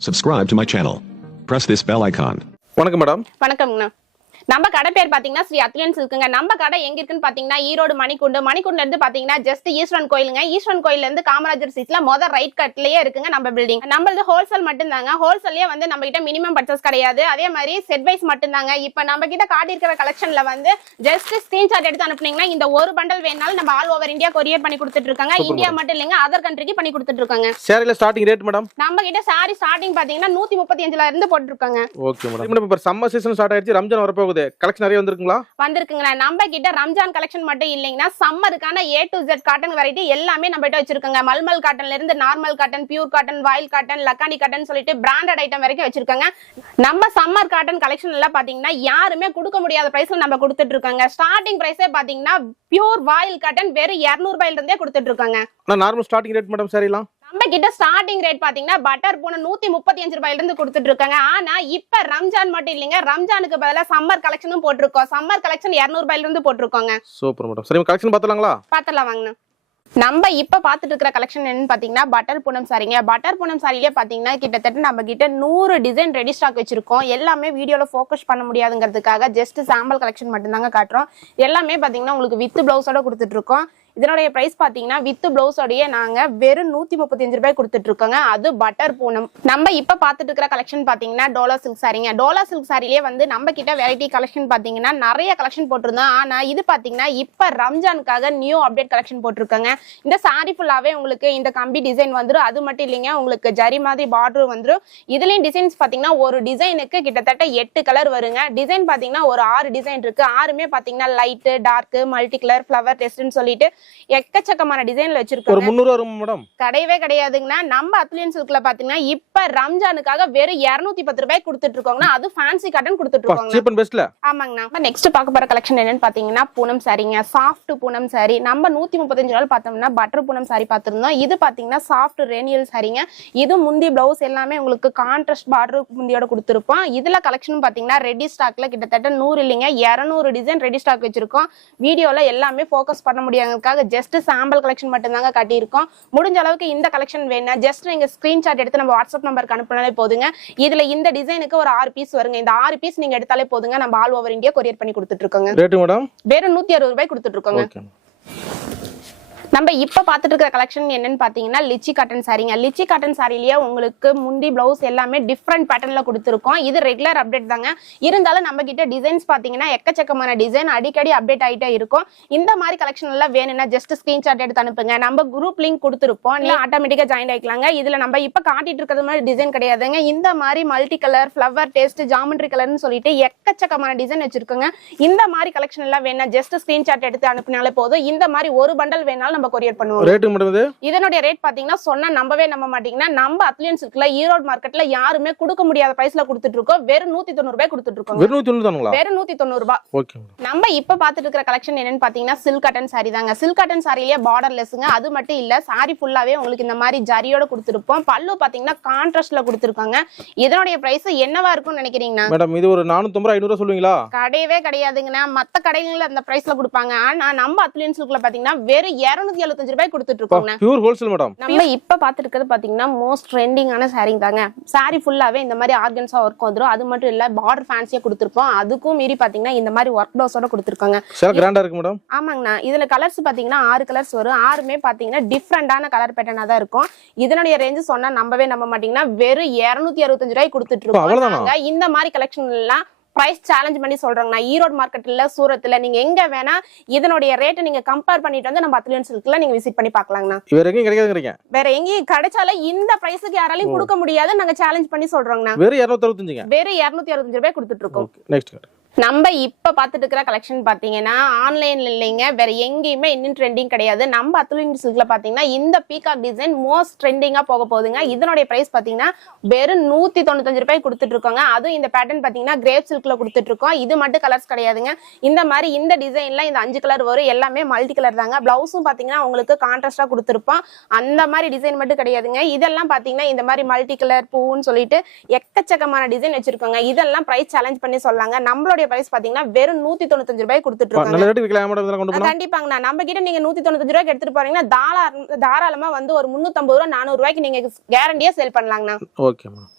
Subscribe to my channel. Press this bell icon. வணக்கம் madam வணக்கம்ண்ணா நம்ம கடை பேர் பாத்தீங்கன்னா ஸ்ரீ அத்லியன்ஸ் இருக்குங்க நம்ம கடை எங்க இருக்குன்னு பாத்தீங்கன்னா ஈரோடு மணிக்குண்டு. மணிக்குண்டுல இருந்து பாத்தீங்கன்னா ஜஸ்ட் ஈஸ்வரன் கோயிலுங்க. ஈஸ்வரன் கோயில்ல இருந்து காமராஜர் சீட்ல மொதல் ரைட் கட்லயே இருக்குங்க நம்ம பில்டிங் நம்மளது ஹோல்சேல் மட்டும்தாங்க. ஹோல்சேல்லயே வந்து நம்ம கிட்ட மினிமம் பர்ச்சேஸ் கிடையாது. அதே மாதிரி செட் வைஸ் மட்டும்தாங்க. இப்ப நம்ம கிட்ட காட்டியிருக்கிற கலெக்ஷன்ல வந்து ஜஸ்ட் ஸ்கிரீன்ஷாட் எடுத்து அனுப்புனீங்கன்னா இந்த ஒரு பண்டல் வேணாலும் நம்ம ஆல் ஓவர் இந்தியா கொரியர் பண்ணி கொடுத்துட்டு இருக்காங்க. இந்தியா. மட்டும் இல்லைங்க அதர் கண்ட்ரிக்கு பண்ணி கொடுத்துட்டு இருக்காங்க. சேரீல ஸ்டார்டிங் ரேட் மேடம் நம்ம கிட்ட சாரி ஸ்டார்டிங் பாத்தீங்கன்னா நூத்தி முப்பத்தி அஞ்சுல இருந்து போட்டிருக்காங்க. ஓகே மேடம் இப்போ சம்மர் சீசன் ஸ்டார்ட் ஆயிடுச்சு. ரம்ஜான் வரப்போகுது கலெக்ஷன் நிறைய வந்திருக்குங்களா? வந்திருக்குங்கண்ணா. நம்ம கிட்ட ரம்ஜான் கலெக்ஷன் மட்டும் இல்லைங்கன்னா சம்மருக்கான A to Z cotton variety எல்லாமே நம்ம கிட்ட வச்சிருக்கோங்க. மல்மல் காட்டன்ல இருந்து normal cotton pure cotton voile cotton Lakhani cotton சொல்லிட்டு பிராண்டட் ஐட்டம் வரைக்கும் வச்சிருக்கோங்க. நம்ம சம்மர் காட்டன் கலெக்ஷன் எல்லாம் பாத்தீங்கன்னா யாருமே கொடுக்க முடியாத பிரைஸ்ல நம்ம கொடுத்துட்டு இருக்கோங்க. ஸ்டார்டிங் பிரைஸே பாத்தீங்கன்னா பியூர் வாயில் காட்டன் வெறும் 200 ரூபாயில இருந்தே கொடுத்துட்டு இருக்காங்க. நார்மல் ஸ்டார்டிங் ரேட் மேடம் சாரிலாம் நம்ம கிட்ட ஸ்டார்டிங் ரேட் பாத்தீங்கன்னா பட்டர் பூனை நூத்தி முப்பத்தி அஞ்சு ரூபாயில இருந்து கொடுத்துட்டு இருக்காங்க. ஆனா இப்ப ரம்ஜான் மட்டும் இல்லைங்க. ரம்ஜானுக்கு பதிலா சம்மர் கலெக்ஷனும் போட்டிருக்கோம். சம்மர் கலெக்ஷன் 200 ரூபாயில இருந்து போட்டிருக்கோங்க. சூப்பர் மேடம் சரி கலெக்ஷன் பார்த்தலாங்களா பாத்திரலாம் வாங்கண்ணா நம்ம இப்ப பாத்துட்டு இருக்கிற கலெக்ஷன் என்னன்னு பாத்தீங்கன்னா பட்டர் பூனம் சாரிங்க பட்டர் பூனம் சாரிலே பாத்தீங்கன்னா கிட்டத்தட்ட நம்ம கிட்ட நூறு டிசைன் ரெடி ஸ்டாக் வச்சிருக்கோம். எல்லாமே வீடியோல ஃபோக்கஸ் பண்ண முடியாதுங்கிறதுக்காக ஜஸ்ட் சாம்பிள் கலெக்ஷன் மட்டும்தாங்க காட்டுறோம். எல்லாமே பாத்தீங்கன்னா உங்களுக்கு வித் பிளவுஸோட கொடுத்துட்டு இருக்கோம். இதனுடைய பிரைஸ் பாத்தீங்கன்னா வித் பிளவுஸோடய நாங்க வெறும் நூத்தி முப்பத்தஞ்சு ரூபாய் கொடுத்துட்டு இருக்கோங்க அது பட்டர் பூனம். நம்ம இப்ப பாத்துட்டு இருக்கிற கலெக்ஷன் பாத்தீங்கன்னா டோலா சில்க் சாரிங்க டோலா சில்க் சாரிலேயே வந்து நம்ம கிட்ட வெரைட்டி கலெக்ஷன் பாத்தீங்கன்னா நிறைய கலெக்ஷன் போட்டிருந்தோம். ஆனா இது பாத்தீங்கன்னா இப்ப ரம்ஜானுக்காக நியூ அப்டேட் கலெக்ஷன் போட்டிருக்காங்க. இந்த சாரி ஃபுல்லாவே உங்களுக்கு இந்த கம்பி டிசைன் வந்துடும் அது மட்டும் இல்லைங்க உங்களுக்கு ஜரி மாதிரி பார்டர் வந்துடும் இதுலயும் டிசைன்ஸ் பாத்தீங்கன்னா ஒரு டிசைனுக்கு கிட்டத்தட்ட எட்டு கலர் வருங்க. டிசைன் பாத்தீங்கன்னா ஒரு ஆறு டிசைன் இருக்கு. ஆறுமே பாத்தீங்கன்னா light dark multi colour flower டெஸ்ட்னு சொல்லிட்டு எக்கச்சக்கமான டிசைன்ல ஒரு வச்சிருக்கோங்க. முந்நூறு வரும் மேடம் கிடையவே கிடையாதுங்கன்னா நம்ம அத்லியன் சில்க்ல பாத்தீங்கன்னா இப்ப ரம்ஜானுக்காக வெறும் 210 பத்து ரூபாய் கொடுத்துட்டு இருக்கோங்கன்னா அது ஃபேன்சி காட்டன் கொடுத்துட்டு பெஸ்ட்ல ஆமாங்கண்ணா. நெக்ஸ்ட் பார்க்க போற கலெக்ஷன் என்னன்னு பாத்தீங்கன்னா பூனம் சாரிங்க சாஃப்ட் பூனம் சாரி நம்ம நூத்தி முப்பத்தஞ்சு நாள் பார்த்தோம்னா பட்டர் பூனம் சாரி பார்த்திருந்தோம். இது பாத்தீங்கன்னா சாஃப்ட் ரேனியல் சாரிங்க இது முந்தி பிளவுஸ் எல்லாமே உங்களுக்கு கான்ட்ராஸ்ட் பார்டர் முந்தியோட கொடுத்துருப்போம். இதுல கலெக்ஷன் பாத்தீங்கன்னா ரெடி ஸ்டாக்ல கிட்டத்தட்ட நூறு இல்லைங்க. இரநூறு டிசைன் ரெடி ஸ்டாக் வச்சிருக்கோம். வீடியோல எல்லாமே ஃபோக்கஸ் பண்ண முடியாததுக்காக ஜஸ்ட் சாம்பிள் கலெக்ஷன் மட்டும்தாங்க காட்டியிருக்கோம். முடிஞ்ச அளவுக்கு இந்த கலெக்ஷன் வேணும் ஜஸ்ட் நீங்க ஸ்கிரீன்ஷாட் எடுத்து நம்ம வாட்ஸ்அப் நம்பருக்கு அனுப்பினாலே போதுங்க. இதுல இந்த டிசைனுக்கு ஒரு ஆறு பீஸ் வருங்க. இந்த ஆறு பீஸ் நீங்க எடுத்தாலே போதுங்க. நம்ம ஆல் ஓவர் இந்தியா கொரியர் பண்ணி கொடுத்துட்டு இருக்கோங்க. மேடம் வெறும் நூத்தி அறுபது ரூபாய் கொடுத்துட்டு இருக்கோங்க. நம்ம இப்ப பாத்துட்டு இருக்கிற கலெக்ஷன் என்னன்னு பாத்தீங்கன்னா லிச்சி காட்டன் சாரிங்க லிச்சி காட்டன் சாரிலேயே உங்களுக்கு முந்தி பிளவுஸ் எல்லாமே டிஃப்ரெண்ட் பேட்டர்னில் கொடுத்துருக்கோம். இது ரெகுலர் அப்டேட் தாங்க. இருந்தாலும் நம்ம கிட்ட டிசைன்ஸ் பாத்தீங்கன்னா எக்கச்சக்கமான டிசைன் அடிக்கடி அப்டேட் ஆயிட்டே இருக்கும். இந்த மாதிரி கலெக்ஷன் எல்லாம் வேணும்னா ஜஸ்ட் ஸ்கிரீன்ஷாட் எடுத்து அனுப்புங்க. நம்ம குரூப் லிங்க் கொடுத்துருப்போம். நீங்க ஆட்டோமேட்டிக்கா ஜாயின் ஆயிக்கலாங்க. இதுல நம்ம இப்ப காட்டிட்டு இருக்கிறது மாதிரி டிசைன் கிடையாதுங்க. இந்த மாதிரி multi colour flower taste geometry கலர்னு சொல்லிட்டு எக்கச்சக்கமான டிசைன் வச்சிருக்கோங்க. இந்த மாதிரி கலெக்ஷன் எல்லாம் வேணா ஜஸ்ட் ஸ்கிரீன்ஷாட் எடுத்து அனுப்பினாலே போதும். இந்த மாதிரி ஒரு பண்டல் வேணாலும் நம்ம கொரியர் பண்ணுவோம். ரேட்டு மேடம் இது இதனுடைய ரேட் பாத்தீங்கன்னா சொன்னா நம்பவே நம்ப மாட்டீங்கன்னா நம்ம அத்லியன்ஸ் இருக்குல்ல ஈரோடு மார்க்கெட்ல யாருமே கொடுக்க முடியாத பிரைஸ்ல கொடுத்துட்டு இருக்கோம். வெறும் நூத்தி தொண்ணூறு ரூபாய் கொடுத்துட்டு இருக்கோம் வெறும் நூற்றி தொண்ணூறு வெறும் நூத்தி தொண்ணூறு ரூபாய் நம்ம இப்ப பாத்துட்டு இருக்கிற கலெக்ஷன் என்னன்னு பாத்தீங்கன்னா சில்க் காட்டன் சாரி தாங்க. சில்க் காட்டன் சாரிலேயே பார்டர் லெஸ்ஸுங்க அது மட்டும் இல்ல சாரி ஃபுல்லாவே உங்களுக்கு இந்த மாதிரி ஜரியோட கொடுத்துருப்போம். பல்லு பாத்தீங்கன்னா கான்ட்ராஸ்ட்ல கொடுத்துருக்காங்க. இதனுடைய பிரைஸ் என்னவா இருக்கும்னு நினைக்கிறீங்கன்னா? மேடம் இது ஒரு நானூற்றம்பது ரூபா ஐநூறுரூவா சொல்லுவீங்களா? கிடையவே கிடையாதுங்கண்ணா மத்த கடைகள்ல அந்த பிரைஸ்ல கொடுப்பாங்க. ஆனா நம்ம அத்லியன்ஸ் லுக்ல பாத்தீங்கன்னா வெறும் 275 எழுபத்தஞ்சு ரூபாய் கொடுத்துட்டு இருக்கோங்க பியூர் ஹோல்சேல் மேடம் நம்ம இப்ப பாத்துட்டு இருக்கிறது பாத்தீங்கன்னா மோஸ்ட் ட்ரெண்டிங்கான சாரிங் தாங்க. சாரி ஃபுல்லாவே இந்த மாதிரி ஆர்கன்ஸா ஒர்க் வந்துரும். அது மட்டும் இல்ல பார்டர் ஃபேன்சியா கொடுத்துருப்போம். அதுக்கும் மீறி பாத்தீங்கன்னா இந்த மாதிரி ஒர்க் ப்ளவுஸோட கொடுத்துருக்காங்க. சேலை கிராண்டா இருக்கு மேடம் ஆமாங்கண்ணா. இதுல கலர்ஸ் பாத்தீங்கன்னா ஆறு கலர்ஸ் வரும். ஆறுமே பாத்தீங்கன்னா டிஃப்ரெண்டான கலர் பேட்டர்னா தான் இருக்கும். இதனுடைய ரேஞ்சு சொன்னா நம்பவே நம்ப மாட்டீங்கன்னா வெறும் 265 அறுபத்தஞ்சு ரூபாய் கொடுத்துட்டு இருக்கோம் இந்த மாதிரி கலெக்ஷன் எல்லாம் பிரைஸ் சேலஞ்ச் பண்ணி சொல்றோங்கண்ணா ஈரோடு மார்க்கெட்ல சூரத்துல நீங்க எங்க வேணா இதனுடைய ரேட்டை நீங்க கம்பேர் பண்ணிட்டு வந்து நம்ம அத்லியன் சில்க்ல நீங்க விசிட் பண்ணி பார்க்கலாங்கண்ணா. வேற எங்கேயும் கிடைக்காதுங்கிறீங்க? வேற எங்கேயும் கிடைச்சாலும் இந்த பிரைஸுக்கு யாராலையும் கொடுக்க முடியாது நாங்க சேலஞ்ச் பண்ணி சொல்றோங்கண்ணா. வெறும் இரநூத்தறுபத்தஞ்சுங்க. வெறும் 265 அறுபத்தஞ்சு ரூபாய் கொடுத்துட்டு இருக்கோம். நெக்ஸ்ட் நம்ம இப்போ பார்த்துட்டு இருக்கிற கலெக்ஷன் பார்த்தீங்கன்னா ஆன்லைனில் இல்லைங்க. வேற எங்கேயுமே இன்னும் ட்ரெண்டிங் கிடையாது. நம்ம அத்துலின் சில்கில் பார்த்தீங்கன்னா இந்த பீகாக் டிசைன் மோஸ்ட் ட்ரெண்டிங்காக போக போகுதுங்க. இதனுடைய ப்ரைஸ் பார்த்தீங்கன்னா வெறும் நூற்றி தொண்ணூத்தஞ்சு ரூபாய் கொடுத்துட்டு இருக்கோங்க அதுவும் இந்த பேட்டர்ன் பார்த்தீங்கன்னா கிரேப் சில்க்ல கொடுத்துட்டு இருக்கோம் இது மட்டும் கலர்ஸ் கிடையாதுங்க. இந்த மாதிரி இந்த டிசைனில் இந்த அஞ்சு கலர் வரும். எல்லாமே மல்டி கலர் தாங்க. ப்ளவுஸும் பார்த்தீங்கன்னா உங்களுக்கு கான்ட்ராஸ்டாக கொடுத்துருப்போம். அந்த மாதிரி டிசைன் மட்டும் கிடையாதுங்க. இதெல்லாம் பார்த்தீங்கன்னா இந்த மாதிரி மல்டி கலர் பூன்னு சொல்லிட்டு எக்கச்சக்கமான டிசைன் வச்சுருக்கோங்க. இதெல்லாம் ப்ரைஸ் சேலஞ்ச் பண்ணி சொல்லாங்க. நம்மளுடைய பிரைஸ் பாத்தீங்கன்னா வெறும் நூத்தி தொண்ணூத்தஞ்சு ரூபாய் கொடுத்துட்டு இருக்காங்க. நல்ல ரேட்டு விற்கலாம் மேடம் இதெல்லாம் கொண்டு போனா? கண்டிப்பாங்கண்ணா. நம்ம கிட்ட நீங்க நூத்தி தொண்ணூத்தஞ்சு ரூபாய்க்கு எடுத்துட்டு போறீங்கன்னா தாராள தாராளமா வந்து ஒரு முன்னூத்தம்பது ரூபா நானூறு ரூபாய்க்கு நீங்க கேரண்டியா சேல் பண்ணலாங்கண்ணா. ஓகே மேடம்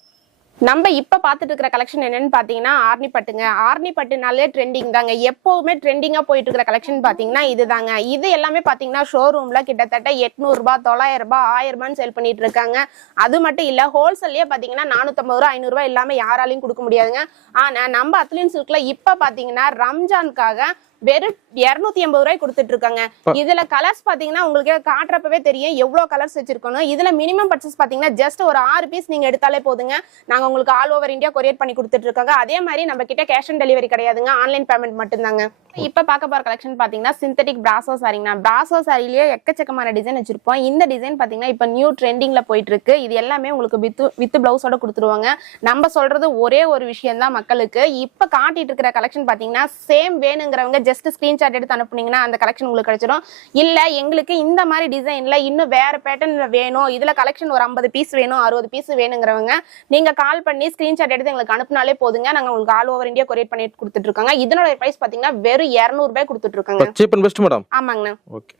நம்ம இப்ப பாத்துட்டு இருக்கிற கலெக்ஷன் என்னன்னு பாத்தீங்கன்னா ஆர்னி பட்டுங்க. ஆர்னி பட்டுனாலே ட்ரெண்டிங் தாங்க. எப்பவுமே ட்ரெண்டிங்கா போயிட்டு இருக்கிற கலெக்ஷன் பாத்தீங்கன்னா இதுதாங்க. இது எல்லாமே பாத்தீங்கன்னா ஷோரூம்ல கிட்டத்தட்ட எட்நூறு ரூபாய் தொள்ளாயிரம் ரூபாய் ஆயிரம் ரூபான்னு சேல் பண்ணிட்டு இருக்காங்க. அது மட்டும் இல்ல ஹோல்சேல்லயே பாத்தீங்கன்னா நானூத்தம்பது ரூபாய் ஐநூறு ரூபாய் இல்லாம யாராலையும் கொடுக்க முடியாதுங்க. ஆனா நம்ம அத்லின் சில்க்ல இப்ப பாத்தீங்கன்னா ரம்ஜானுக்காக வெறும் இருநூத்தி எண்பது ரூபாய் கொடுத்துட்டு இருக்காங்க இதுல கலர்ஸ் பாத்தீங்கன்னா உங்களுக்கு காட்டுறப்பவே தெரியும். எவ்வளவு கலர்ஸ் வச்சிருக்கணும். இதுல மினிமம் பர்ச்சேஸ் பாத்தீங்கன்னா ஜஸ்ட் ஒரு ஆறு பீஸ் நீங்க எடுத்தாலே போதுங்க. நாங்க உங்களுக்கு ஆல் ஓவர் இந்தியா கொரியர் பண்ணி கொடுத்துட்டு இருக்காங்க அதே மாதிரி நம்ம கிட்ட கேஷ் ஆன் டெலிவரி கிடையாதுங்க. ஆன்லைன் பேமெண்ட் மட்டும்தாங்க. இப்ப பார்க்க போற கலெக்ஷன் பாத்தீங்கன்னா சிந்தட்டிக் பிராசோ சாரிங்கண்ணா பிராசோ சாரிலேயே எக்கச்சக்கமான டிசைன் வச்சிருப்போம். இந்த டிசைன் பாத்தீங்கன்னா இப்ப நியூ ட்ரெண்டிங்ல போயிட்டு இருக்கு இது எல்லாமே உங்களுக்கு வித் வித் பிளவுஸோட கொடுத்துருவாங்க. நம்ம சொல்றது ஒரே ஒரு விஷயம் தான் மக்களுக்கு. இப்ப காட்டிட்டு இருக்கிற கலெக்ஷன் பாத்தீங்கன்னா சேம் வேணுங்கிறவங்க ஜஸ்ட் ஸ்கிரீன்ஷாட் எடுத்து அனுப்புனீங்கன்னா அந்த கலெக்ஷன் உங்களுக்கு கிடைச்சிடும். இல்ல எங்களுக்கு இந்த மாதிரி டிசைன்ல இன்னும் வேற பேட்டர்ன்ல வேணும். இதுல கலெக்ஷன் ஒரு ஐம்பது பீஸ் வேணும் அறுபது பீஸ் வேணுங்கிறவங்க நீங்க கால் பண்ணி ஸ்கிரீன்ஷாட் எடுத்து எங்களுக்கு அனுப்புனாலே போதுங்க. நாங்க உங்களுக்கு ஆல் ஓவர் இந்தியா கொரியர் பண்ணி கொடுத்துட்டு இருக்காங்க. இதனோட பிரைஸ் பாத்தீங்கன்னா வெறும் 200 ரூபாய் கொடுத்துட்டு இருக்காங்க. சீப் அண்ட் பெஸ்ட் மேடம் ஆமாங்கண்ணா. ஓகே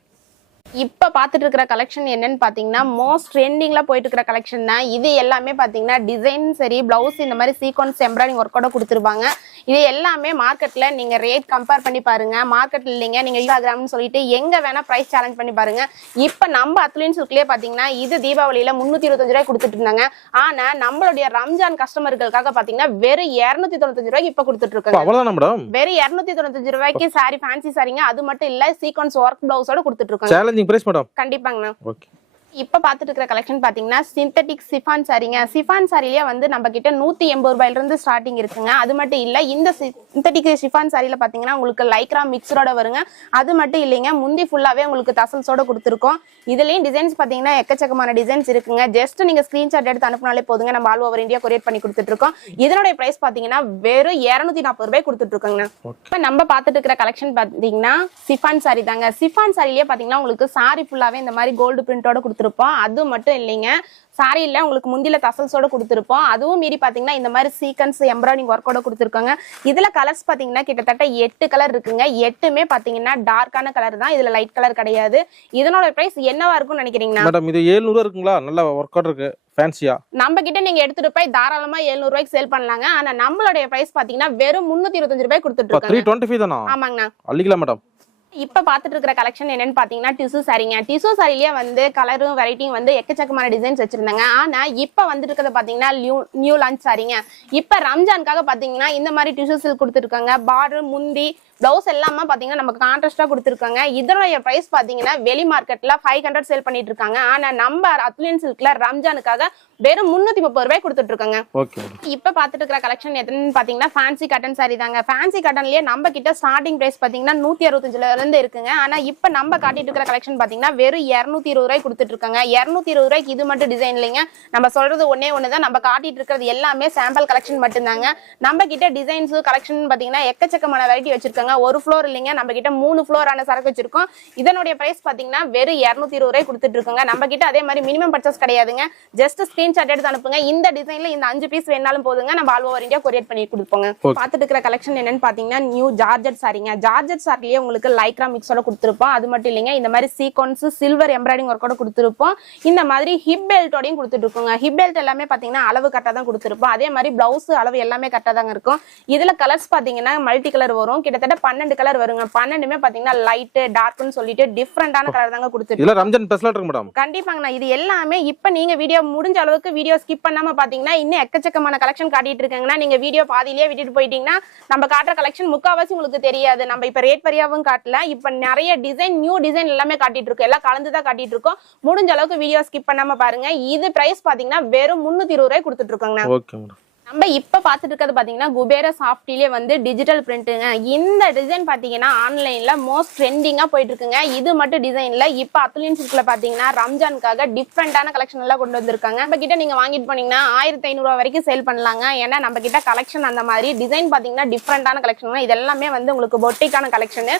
இப்ப பாத்துட்டு இருக்கிற கலெக்ஷன் என்னன்னு பாத்தீங்கன்னா மோஸ்ட் ட்ரெண்டிங்ல போயிட்டு இருக்கிற கலெக்ஷன் தான். இது எல்லாமே பாத்தீங்கன்னா டிசைன் சரி பிளவுஸ் இந்த மாதிரி சீக்வன்ஸ் எம்ப்ராய்டிங் ஒர்க்கோட கொடுத்துருப்பாங்க. இது எல்லாமே மார்க்கெட்ல நீங்க ரேட் கம்பேர் பண்ணி பாருங்க. மார்க்கெட்ல இல்லைங்க நீங்க இன்ஸ்டாகிராம்னு சொல்லிட்டு எங்க வேணா பிரைஸ் சேலஞ்ச் பண்ணி பாருங்க. இப்ப நம்ம அத்லின் சில்க்லயே பாத்தீங்கன்னா இது தீபாவளியில முன்னூத்தி இருபத்தஞ்சு ரூபாய் கொடுத்துட்டு இருந்தாங்க ஆனா நம்மளுடைய ரம்ஜான் கஸ்டமர்களுக்காக பாத்தீங்கன்னா வெறும் இருநூத்தி தொண்ணூத்தஞ்சு ரூபாய்க்கு இப்ப கொடுத்துட்டு இருக்காங்க வெறும் இருநூத்தி தொண்ணூத்தஞ்சு ரூபாய்க்கு சாரி ஃபேன்சி சாரிங்க அது மட்டும் இல்ல சீக்வன்ஸ் ஒர்க் பிளவுஸோட கொடுத்துட்டு இருக்காங்க சேலஞ்சிங் பிரைஸ் மேடம் கண்டிப்பாங்கண்ணா. ஓகே இப்ப பாத்துட்டு இருக்கிற கலெக்ஷன் பாத்தீங்கன்னா சிந்தட்டிக் சிஃபான் சாரிங்க சிஃபான் சாரிலேயே வந்து நம்ம கிட்ட நூத்தி எண்பது ரூபாயில இருந்து ஸ்டார்டிங் இருக்குங்க. அது மட்டும் இல்ல இந்த சிந்தட்டிக் சிஃபான் சாரியில பாத்தீங்கன்னா உங்களுக்கு லைக்ரா மிக்சரோட வருங்க. அது மட்டும் இல்லைங்க முந்தி ஃபுல்லாவே உங்களுக்கு தசல்ஸோட கொடுத்துருக்கோம். இதுலயும் டிசைன்ஸ் பாத்தீங்கன்னா எக்கச்சக்கமான டிசைன்ஸ் இருக்குங்க. ஜஸ்ட் நீங்க ஸ்கிரீன்ஷாட் எடுத்து அனுப்புனாலே போதுங்க. நம்ம ஆல் ஓவர் இந்தியா கொரியர் பண்ணி கொடுத்துட்டு இருக்கோம் இதனுடைய பிரைஸ் பாத்தீங்கன்னா வெறும் இருநூத்தி நாற்பது ரூபாய் கொடுத்துட்டு இருக்கோங்க இப்ப நம்ம பாத்துட்டு இருக்கிற கலெக்ஷன் பாத்தீங்கன்னா சிஃபான் சாரி தாங்க. சிஃபான் சாரிலேயே பாத்தீங்கன்னா உங்களுக்கு சாரி ஃபுல்லாவே இந்த மாதிரி கோல்டு பிரிண்டோட கொடுத்துருப்போம் அது மட்டும் இல்லைங்க. சாரியில உங்களுக்கு முந்தில தசல்ஸோட கொடுத்துருப்போம். அதுவும் மீறி பாத்தீங்கன்னா இந்த மாதிரி சீக்வன்ஸ் எம்ப்ராய்டிங் ஒர்க்கோட கொடுத்துருக்காங்க. இதுல கலர்ஸ் பாத்தீங்கன்னா கிட்டத்தட்ட எட்டு கலர் இருக்குங்க. எட்டுமே பாத்தீங்கன்னா டார்க்கான கலர் தான். இதுல லைட் கலர் கிடையாது. இதனோட பிரைஸ் என்னவா இருக்கும்னு நினைக்கிறீங்கன்னா? மேடம் இது 700 இருக்குங்களா? நல்லா ஒர்க் அவுட் இருக்கு. ஃபேன்சியா நம்ம கிட்ட நீங்க எடுத்துட்டு போய் தாராளமா 700 ரூபாய்க்கு சேல் பண்ணலாங்க. ஆனா நம்மளுடைய பிரைஸ் பாத்தீங்கன்னா வெறும் முன்னூத்தி இருபத்தஞ்சு ரூபாய் கொடுத்துட்டு இப்போ த்ரீ இருக்காங்க. டுவெண்ட்டி ஃபைவ் தானா? ஆமாங்கண்ணா. அள்ளிக்கலாம் மேடம். இப்ப பாத்துட்டு இருக்கிற கலெக்ஷன் என்னன்னு பாத்தீங்கன்னா டிசு சாரிங்க டிசு சாரிலேயே வந்து கலரும் வெரைட்டியும் வந்து எக்கச்சக்கமான டிசைன்ஸ் வச்சிருந்தாங்க. ஆனா இப்ப வந்துட்டு இருக்கிறது பாத்தீங்கன்னா நியூ நியூ லான்ச் சாரிங்க இப்ப ரம்ஜானுக்காக பாத்தீங்கன்னா இந்த மாதிரி டிசு சில்க் கொடுத்துருக்காங்க பார்டர் முந்தி பிளவுஸ் எல்லாமே பாத்தீங்கன்னா நமக்கு கான்ட்ராஸ்டா கொடுத்துருக்காங்க. இதனுடைய பிரைஸ் பாத்தீங்கன்னா வெளி மார்க்கெட்ல ஃபைவ் ஹண்ட்ரட் சேல் பண்ணிட்டு இருக்காங்க. ஆனா நம்ம அத்லியன் சில்க்ல ரம்ஜானுக்காக வெறும் முன்னூத்தி முப்பது ரூபாய் கொடுத்துட்டு இருக்காங்க. இப்ப பாத்துட்டு இருக்கிற கலெக்ஷன் எத்தனைன்னு பாத்தீங்கன்னா ஃபேன்சி காட்டன் சாரி தாங்க. ஃபேன்சி காட்டன்லயே நம்ம கிட்ட ஸ்டார்டிங் பிரைஸ் பாத்தீங்கன்னா நூத்தி அறுபத்தஞ்சுல இருந்து இருக்குங்க. ஆனா இப்ப நம்ம காட்டிட்டு இருக்கிற கலெக்ஷன் பாத்தீங்கன்னா வெறும் இருநூத்தி இருபது ரூபாய் கொடுத்துட்டு இருக்காங்க. இருநூத்தி இருபது ரூபாய்க்கு இது மட்டும் டிசைன் இல்லைங்க. நம்ம சொல்றது ஒன்னே ஒண்ணுதான். நம்ம காட்டிட்டு இருக்கிறது எல்லாமே சாம்பிள் கலெக்ஷன் மட்டும்தாங்க. நம்ம கிட்ட டிசைன்ஸ் கலெக்ஷன் பாத்தீங்கன்னா எக்கச்சக்கமான வெரைட்டி வச்சிருக்காங்க. ஒரு ஃப்ளோர் இல்லைங்க. நம்ம கிட்ட மூணு ஃப்ளோரான சரக்கு வச்சிருக்கோம். இதனுடைய பிரைஸ் பாத்தீங்கன்னா வெறும் இருநூத்தி இருபது ரூபாய் கொடுத்துட்டு இருக்காங்க நம்ம கிட்ட அதே மாதிரி மினிமம் பர்ச்சேஸ் கிடையாதுங்க. ஜஸ்ட் ஸ்கிரீன்ஷாட் எடுத்து அனுப்புங்க. இந்த டிசைன்ல இந்த அஞ்சு பீஸ் வேணாலும் போதுங்க. நம்ம ஆல் ஓவர் இந்தியா கொரியர் பண்ணி கொடுப்போங்க. பாத்துட்டு இருக்கிற கலெக்ஷன் என்னன்னு பாத்தீங்கன்னா நியூ ஜார்ஜெட் சாரிங்க ஜார்ஜெட் சாரிலேயே உங்களுக்கு லைக்ரா மிக்ஸோட கொடுத்துருப்போம். அது மட்டும் இல்லைங்க. இந்த மாதிரி சீக்வன்ஸ் சில்வர் எம்ப்ராய்டிங் ஒர்க்கோட கொடுத்துருப்போம். இந்த மாதிரி ஹிப் பெல்ட்டோடையும் கொடுத்துட்டு இருக்கோங்க ஹிப் பெல்ட் எல்லாமே பாத்தீங்கன்னா அளவு கரெக்டா தான் கொடுத்துருப்போம். அதே மாதிரி பிளவுஸ் அளவு எல்லாமே கரெக்டா தாங்க இருக்கும். இதுல கலர்ஸ் பாத்தீங்கன்னா மல்டி கலர் வரும். கிட்டத்தட்ட பன்னெண்டு கலர் வருங்க. பன்னெண்டுமே பாத்தீங்கன்னா லைட் டார்க்னு சொல்லிட்டு டிஃப்ரெண்டான கலர் தாங்க இதெல்லாம் ரம்ஜான் ஸ்பெஷலாக இருக்கு மேடம் கண்டிப்பாங்கண்ணா இது எல்லாமே இப்ப நீங்க வீடியோ முடிஞ்ச அளவுக்கு வீடியோ ஸ்கிப் பண்ணாம பாத்தீங்கன்னா இன்னும் எக்கச்சக்கமான கலெக்ஷன் காட்டிட்டு இருக்காங்கன்னா நீங்க வீடியோ பாதியிலேயே விட்டுட்டு போயிட்டீங்கன்னா நம்ம காட்டுற கலெக்ஷன் முக்காவாசி உங்களுக்கு தெரியாது. நம்ம இப்ப ரேட் வரியாவும் காட்டல. இப்ப நிறைய டிசைன் நியூ டிசைன் எல்லாமே காட்டிட்டு இருக்கோம். எல்லாம் கலந்து தான் காட்டிட்டு இருக்கோம். முடிஞ்ச அளவுக்கு வீடியோ ஸ்கிப் பண்ணாம பாருங்க. இது பிரைஸ் பாத்தீங்கன்னா வெறும் முன்னூத்தி இருபது ரூபாய் கொடுத்துட்டு இருக்கோங்கண்ணா. ஓகே மேடம் நம்ம இப்ப பாத்துட்டு இருக்கிறது பாத்தீங்கன்னா குபேர சாஃப்ட்லயே வந்து டிஜிட்டல் பிரிண்ட்டுங்க இந்த டிசைன் பாத்தீங்கன்னா ஆன்லைன்ல மோஸ்ட் ட்ரெண்டிங்கா போயிட்டு இருக்குங்க இது மட்டும் டிசைன்ல இப்ப அத்துலியன் சில்க்ல பாத்தீங்கன்னா ரம்ஜானுக்காக டிஃப்ரெண்டான கலெக்ஷன் எல்லாம் கொண்டு வந்திருக்காங்க. நம்ம கிட்ட நீங்க வாங்கிட்டு போனீங்கன்னா ஆயிரத்தி ஐநூறு ரூபாய் வரைக்கும் சேல் பண்ணலாங்க. ஏன்னா நம்ம கிட்ட கலெக்ஷன் அந்த மாதிரி டிசைன் பாத்தீங்கன்னா டிஃப்ரெண்டான கலெக்ஷன் இது எல்லாமே வந்து உங்களுக்கு பொட்டிக்கான கலெக்ஷன்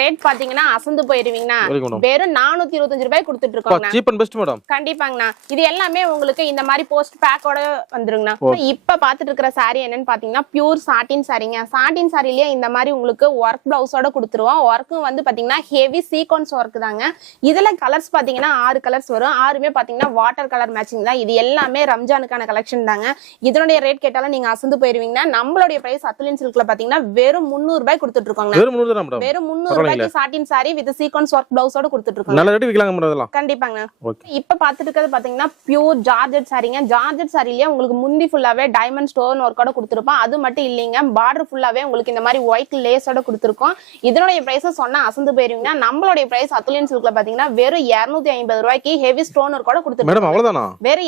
ரேட் பாத்தீங்கன்னா அசந்து போயிருவீங்கன்னா வெறும் நானூத்தி இருபத்தஞ்சு ரூபாய் கொடுத்துட்டு மேடம் கண்டிப்பாங்கண்ணா. இது எல்லாமே உங்களுக்கு இந்த மாதிரி போஸ்ட் பேக்கோட வந்துருங்கண்ணா. இப்ப பாத்துட்டு இருக்கிற saree என்னன்னு பாத்தீங்கன்னா பியூர் சாட்டின் சாரீங்க சாட்டின் சாரிலேயே இந்த மாதிரி உங்களுக்கு ஒர்க் பிளவுஸோட கொடுத்துருவோம் ஒர்க்கும் வந்து பாத்தீங்கன்னா ஹெவி சீக்வன்ஸ் ஒர்க் தாங்க. இதுல கலர்ஸ் பாத்தீங்கன்னா ஆறு கலர்ஸ் வரும். ஆறுமே பாத்தீங்கன்னா வாட்டர் கலர் மேட்சிங் தான். இது எல்லாமே ரம்ஜானுக்கான கலெக்ஷன் தாங்க. இதனுடைய ரேட் கேட்டாலும் நீங்க அசந்து போயிருவீங்கன்னா நம்மளுடைய பிரைஸ் அத்துலின் சில்க்ல பாத்தீங்கன்னா வெறும் முந்நூறு ரூபாய் கொடுத்துட்டு இருக்கோங்க. வெறும் முந்நூறு தான் மேடம் வெறும் முந்நூறு பரவாயில்லைங்களே. ரூபாய்க்கு satin sari with sequins work பிளவுஸோட கொடுத்துட்டு இருக்கோங்க. கண்டிப்பாங்க. இப்ப பாத்துட்டு இருக்கிறது பாத்தீங்கன்னா பியூர் ஜார்ஜெட் சாரிங்க ஜார்ஜெட் சாரிலேயே உங்களுக்கு முந்தி ஃபுல்லாவே டைமண்ட் ஸ்டோன் ஒர்க்கோட கொடுத்துருப்போம். அது மட்டும் இல்லைங்க பார்டர் ஃபுல்லாவே உங்களுக்கு இந்த மாதிரி ஒயிட் லேஸோட கொடுத்துருக்கோம். இதனுடைய பிரைஸ் சொன்னா அசந்து போயிருவீங்கன்னா நம்மளுடைய பிரைஸ் அத்துலியன் சில்க்ல பாத்தீங்கன்னா வெறும் 250 ஐம்பது ரூபாய்க்கு ஹெவி ஸ்டோன் ஒர்க்கோட கொடுத்துருக்கோம். வெறும்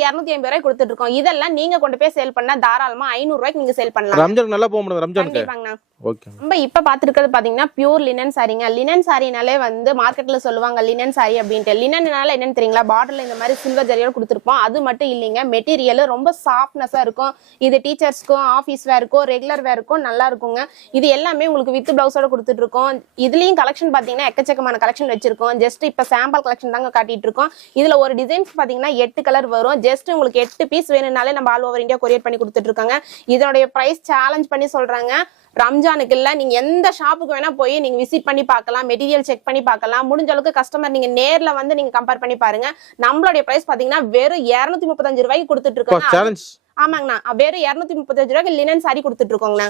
250 ஐம்பது ரூபாய் கொடுத்துட்டு இருக்கோம். இதெல்லாம் நீங்க கொண்டு போய் சேல் பண்ணா தாராளமா ஐநூறு ரூபாய்க்கு நீங்க சேல் பண்ணலாம். ரம்ஜான் நல்லா போக கண்டிப்பாங்கண்ணா. ஓகே நம்ம இப்ப பாத்துருக்கிறது பாத்தீங்கன்னா பியூர் லினன் சாரிங்க லினன் சாரினாலே வந்து மார்க்கெட்ல சொல்லுவாங்க லினன் சாரி அப்படின்ட்டு. லினன்னால என்னன்னு தெரியுங்களா? பார்டர்ல இந்த மாதிரி சில்வர் ஜரியோட கொடுத்துருப்போம். அது மட்டும் இல்லைங்க. மெட்டீரியல் ரொம்ப சாஃப்ட்னஸா இருக்கும். இது டீச்சர்ஸ்க்கும் ஆஃபீஸ் வேருக்கும் ரெகுலர் வேருக்கும் நல்லா இருக்குங்க. இது எல்லாமே உங்களுக்கு வித் பிளவுஸோட கொடுத்துட்டு இருக்கோம் இதுலயும் கலெக்ஷன் பாத்தீங்கன்னா எக்கச்சக்கமான கலெக்ஷன் வச்சிருக்கோம். ஜஸ்ட் இப்ப சாம்பிள் கலெக்ஷன் தாங்க காட்டிட்டு இருக்கோம் இதுல ஒரு டிசைன்ஸ் பாத்தீங்கன்னா எட்டு கலர் வரும். ஜஸ்ட் உங்களுக்கு எட்டு பீஸ் வேணும்னாலே நம்ம ஆல் ஓவர் இந்தியா கொரியர் பண்ணி கொடுத்துட்டு இருக்காங்க இதனுடைய பிரைஸ் சேலஞ்ச் பண்ணி சொல்றாங்க. ரம்ஜானுக்கு இல்ல நீங்க எந்த ஷாப்புக்கு வேணா போய் நீங்க விசிட் பண்ணி பார்க்கலாம் மெட்டீரியல் செக் பண்ணி பார்க்கலாம். முடிஞ்ச அளவுக்கு கஸ்டமர் நீங்க நேர்ல வந்து நீங்க கம்பேர் பண்ணி பாருங்க. நம்மளுடைய பிரைஸ் பாத்தீங்கன்னா வெறும் 235 முப்பத்தஞ்சு ரூபாய்க்கு கொடுத்துட்டு சேலஞ்ச் ஆமாங்கண்ணா. வெறும் 235 முப்பத்தஞ்சு ரூபாய்க்கு லினன் சாரி கொடுத்துட்டு இருக்கோங்கண்ணா.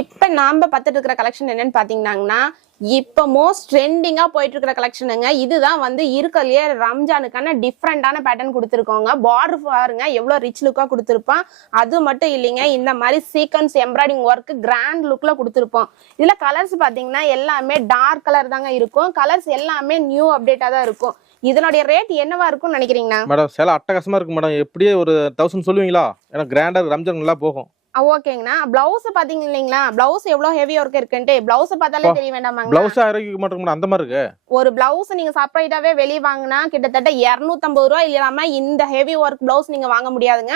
இப்ப நாம பார்த்துட்டு இருக்கிற கலெக்ஷன் என்னன்னு பாத்தீங்கன்னா இப்போ மோஸ்ட் ட்ரெண்டிங்காக போயிட்டு இருக்கிற கலெக்ஷனுங்க இதுதான் வந்து இருக்கலையே ரம்ஜானுக்கான டிஃப்ரெண்டான பேட்டர்ன் கொடுத்துருக்கோங்க பார்டர் பாருங்க எவ்வளோ ரிச் லுக்காக கொடுத்துருப்பான். அது மட்டும் இல்லைங்க இந்த மாதிரி சீக்வன்ஸ் எம்ப்ராய்டிங் ஒர்க்கு கிராண்ட் லுக்கில் கொடுத்துருப்போம். இதில் கலர்ஸ் பார்த்தீங்கன்னா எல்லாமே டார்க் கலர் தாங்க இருக்கும். கலர்ஸ் எல்லாமே நியூ அப்டேட்டாக தான் இருக்கும். இதனுடைய ரேட் என்னவா இருக்கும்னு நினைக்கிறீங்கண்ணா? மேடம் சேலை அட்டகாசமாக இருக்கும் மேடம். எப்படியே ஒரு தௌசண்ட் சொல்லுவீங்களா? ஏன்னா கிராண்டர் ரம்ஜான் நல்லா போகும். ஓகேங்கண்ணா. பிளவுஸ் பாத்தீங்க இல்லைங்களா? பிளவுஸ் எவ்வளவு ஹெவி ஒர்க் இருக்குன்ட்டு பிளவுஸ் பார்த்தாலே தெரிய வேண்டாமாங்க பிளவுஸ் மாட்டேங்க மேடம் அந்த மாதிரி இருக்கு? ஒரு பிளவுஸ் நீங்க செப்பரேட்டாவே வெளிய வாங்கினா கிட்டத்தட்ட 250 ரூபாய் இல்லாம இந்த ஹெவி ஒர்க் பிளவுஸ் நீங்க வாங்க முடியாதுங்க.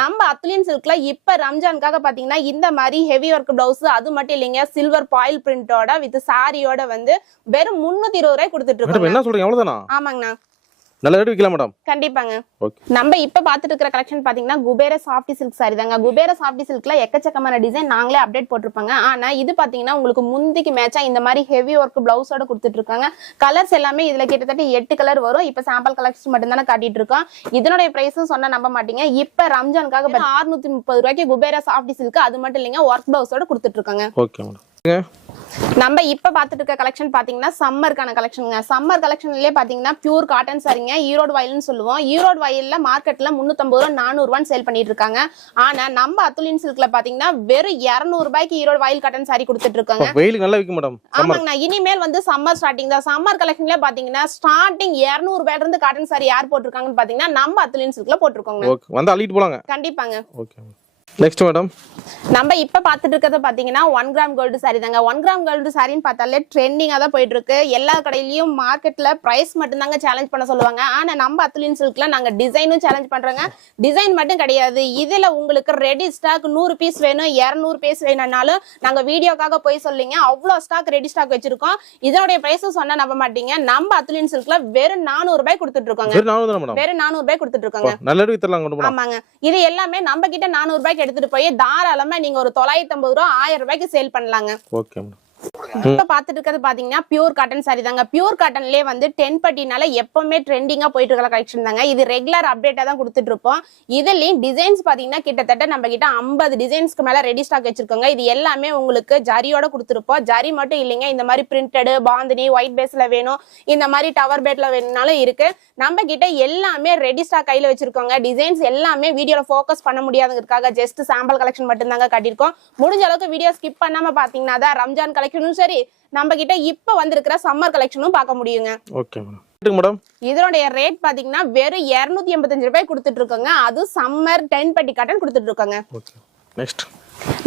நம்ம அத்துலியன் சில்க்ல இப்ப ரம்ஜானுக்காக பாத்தீங்கன்னா இந்த மாதிரி ஹெவி ஒர்க் பிளவுஸ் அது மட்டும் இல்லைங்க. சில்வர் பாயில் பிரிண்டோட வித் சாரியோட வந்து வெறும் முன்னூத்தி இருபது ரூபாய் கொடுத்துட்டு இருக்கோங்க. என்ன சொல்றீங்க? அவ்வளவுதானா? ஆமாங்கண்ணா. நல்ல ரேட்டு விற்கலாம் மேடம். கண்டிப்பாங்க. ஓகே. நம்ம இப்ப பாத்துட்டு இருக்கிற கலெக்ஷன் பாத்தீங்கன்னா குபேர சாஃப்டி சில்க் சாரி தாங்க. குபேர சாஃப்டி சில்க்ல எக்கச்சக்கமான டிசைன் நாங்களே அப்டேட் போட்டிருப்பாங்க. ஆனா இது பாத்தீங்கன்னா உங்களுக்கு முந்திக்கு மேட்சா இந்த மாதிரி ஹெவி ஒர்க் பிளவுஸோட கொடுத்துட்டு இருக்காங்க கலர்ஸ் எல்லாமே இதுல கிட்டத்தட்ட எட்டு கலர் வரும். இப்ப சாம்பிள் கலெக்ஷன் மட்டும் தானே காட்டிட்டு இருக்கோம் இதனுடைய பிரைஸும் சொன்னா நம்ப மாட்டீங்க. இப்ப ரம்ஜானுக்காக அறுநூத்தி முப்பது ரூபாய்க்கு குபேர சாஃப்டி சில்க் அது மட்டும் இல்லைங்க ஒர்க் பிளவுஸோட கொடுத்துட்டு இருக்காங்க ஓகே மேடம். நம்ம இப்ப பாத்துட்டு இருக்க கலெக்ஷன் பாத்தீங்கன்னா சம்மருக்கான கலெக்ஷனுங்க சம்மர் கலெக்ஷன்லயே பாத்தீங்கன்னா பியூர் காட்டன் சாரிங்க ஈரோடு வயல்னு சொல்லுவோம். ஈரோடு வயல்ல மார்க்கெட்ல முன்னூத்தம்பது ரூபா நானூறு ரூபான்னு சேல் பண்ணிட்டு இருக்காங்க ஆனா நம்ம அத்துலின் சில்க்ல பாத்தீங்கன்னா வெறும் 200 ரூபாய்க்கு ஈரோடு வயல் காட்டன் சாரி கொடுத்துட்டு இருக்காங்க வெயிலுக்கு நல்லா விற்கும் மேடம் ஆமாங்கண்ணா. இனிமேல் வந்து சம்மர் ஸ்டார்டிங் தான். சம்மர் கலெக்ஷன்ல பாத்தீங்கன்னா ஸ்டார்டிங் 200 ரூபாயில இருந்து காட்டன் சாரி யார் போட்டிருக்காங்கன்னு பாத்தீங்கன்னா நம்ம அத்துலின் சில்க்ல போட்டிருக்கோங்க வந்து அள்ளிட்டு போலாங்க. கண்டிப்பாங்க. ஓகே நெக்ஸ்ட் மேடம் நம்ம இப்ப பாத்துட்டு இருக்கிறத பாத்தீங்கன்னா ஒன் கிராம் கோல்டு சாரி தாங்க. ஒன் கிராம் கோல்டு சாரின்னு பார்த்தாலே ட்ரெண்டிங்கா தான் போயிட்டு இருக்கு எல்லா கடையிலயும் மார்க்கெட்ல பிரைஸ் மட்டும் தாங்க சேலஞ்ச் பண்ண சொல்லுவாங்க. ஆனா நம்ம அத்துலின் சில்க்ல நாங்க டிசைனும் சேலஞ்ச் பண்றோங்க. டிசைன் மட்டும் கிடையாது. இதுல உங்களுக்கு ரெடி ஸ்டாக் நூறு பீஸ் வேணும் இருநூறு பீஸ் வேணும்னாலும் நாங்க வீடியோக்காக போய் சொல்லிங்க. அவ்வளவு ஸ்டாக் ரெடி ஸ்டாக் வச்சிருக்கோம். இதனுடைய பிரைஸும் சொன்னா நம்ப மாட்டீங்க. நம்ம அத்துலின் சில்க்ல வெறும் நானூறு ரூபாய் கொடுத்துட்டு இருக்கோங்க. வெறும் நானூறு ரூபாய் கொடுத்துட்டு இருக்கோங்க. ஆமாங்க. இது எல்லாமே நம்ம கிட்ட நானூறு எடுத்துட்டு போய் தாராளமா நீங்க ஒரு தொள்ளாயிரத்தி ஐம்பது ரூபா ஆயிரம் ரூபாய்க்கு சேல் பண்ணலாங்க. ஓகே இப்ப பாத்துட்டு இருக்கிறது பாத்தீங்கன்னா பியூர் காட்டன் சாரி தாங்க. பியூர் காட்டன்லயே வந்து டென் பட்டினால எப்பவுமே ட்ரெண்டிங்கா போயிட்டு இருக்கிற கலெக்ஷன் தாங்க. இது ரெகுலர் அப்டேட்டா தான் கொடுத்துட்டு இருப்போம் இதுலயும் டிசைன்ஸ் பாத்தீங்கன்னா கிட்டத்தட்ட நம்ம கிட்ட ஐம்பது டிசைன்ஸ்க்கு மேல ரெடி ஸ்டாக் வச்சிருக்கோங்க. இது எல்லாமே உங்களுக்கு ஜரியோட கொடுத்துருப்போம். ஜரி மட்டும் இல்லைங்க. இந்த மாதிரி பிரிண்டடு பாந்தினி ஒயிட் பேஸ்ல வேணும். இந்த மாதிரி டவர் பேட்ல வேணும்னாலும் இருக்கு. நம்ம கிட்ட எல்லாமே ரெடி ஸ்டாக் கையில வச்சிருக்கோங்க. டிசைன்ஸ் எல்லாமே வீடியோல ஃபோக்கஸ் பண்ண முடியாதுங்கிறதுக்காக ஜஸ்ட் சாம்பிள் கலெக்ஷன் மட்டும் தாங்க காட்டியிருக்கோம். முடிஞ்ச அளவுக்கு வீடியோ ஸ்கிப் பண்ணாம பாத்தீங்கன்னா தான் ரம்ஜான் கலெக்ஷனும் சரி நம்ம கிட்ட இப்ப வந்திருக்கிற சம்மர் கலெக்ஷனும் பார்க்க முடியுங்க. Okay madam. இதனுடைய ரேட் பாத்தீங்கன்னா வெறும் 285 எண்பத்தஞ்சு ரூபாய் கொடுத்துட்டு இருக்கோங்க. அது சம்மர் டென் பட்டி காட்டன் கொடுத்துட்டு இருக்காங்க. நெக்ஸ்ட்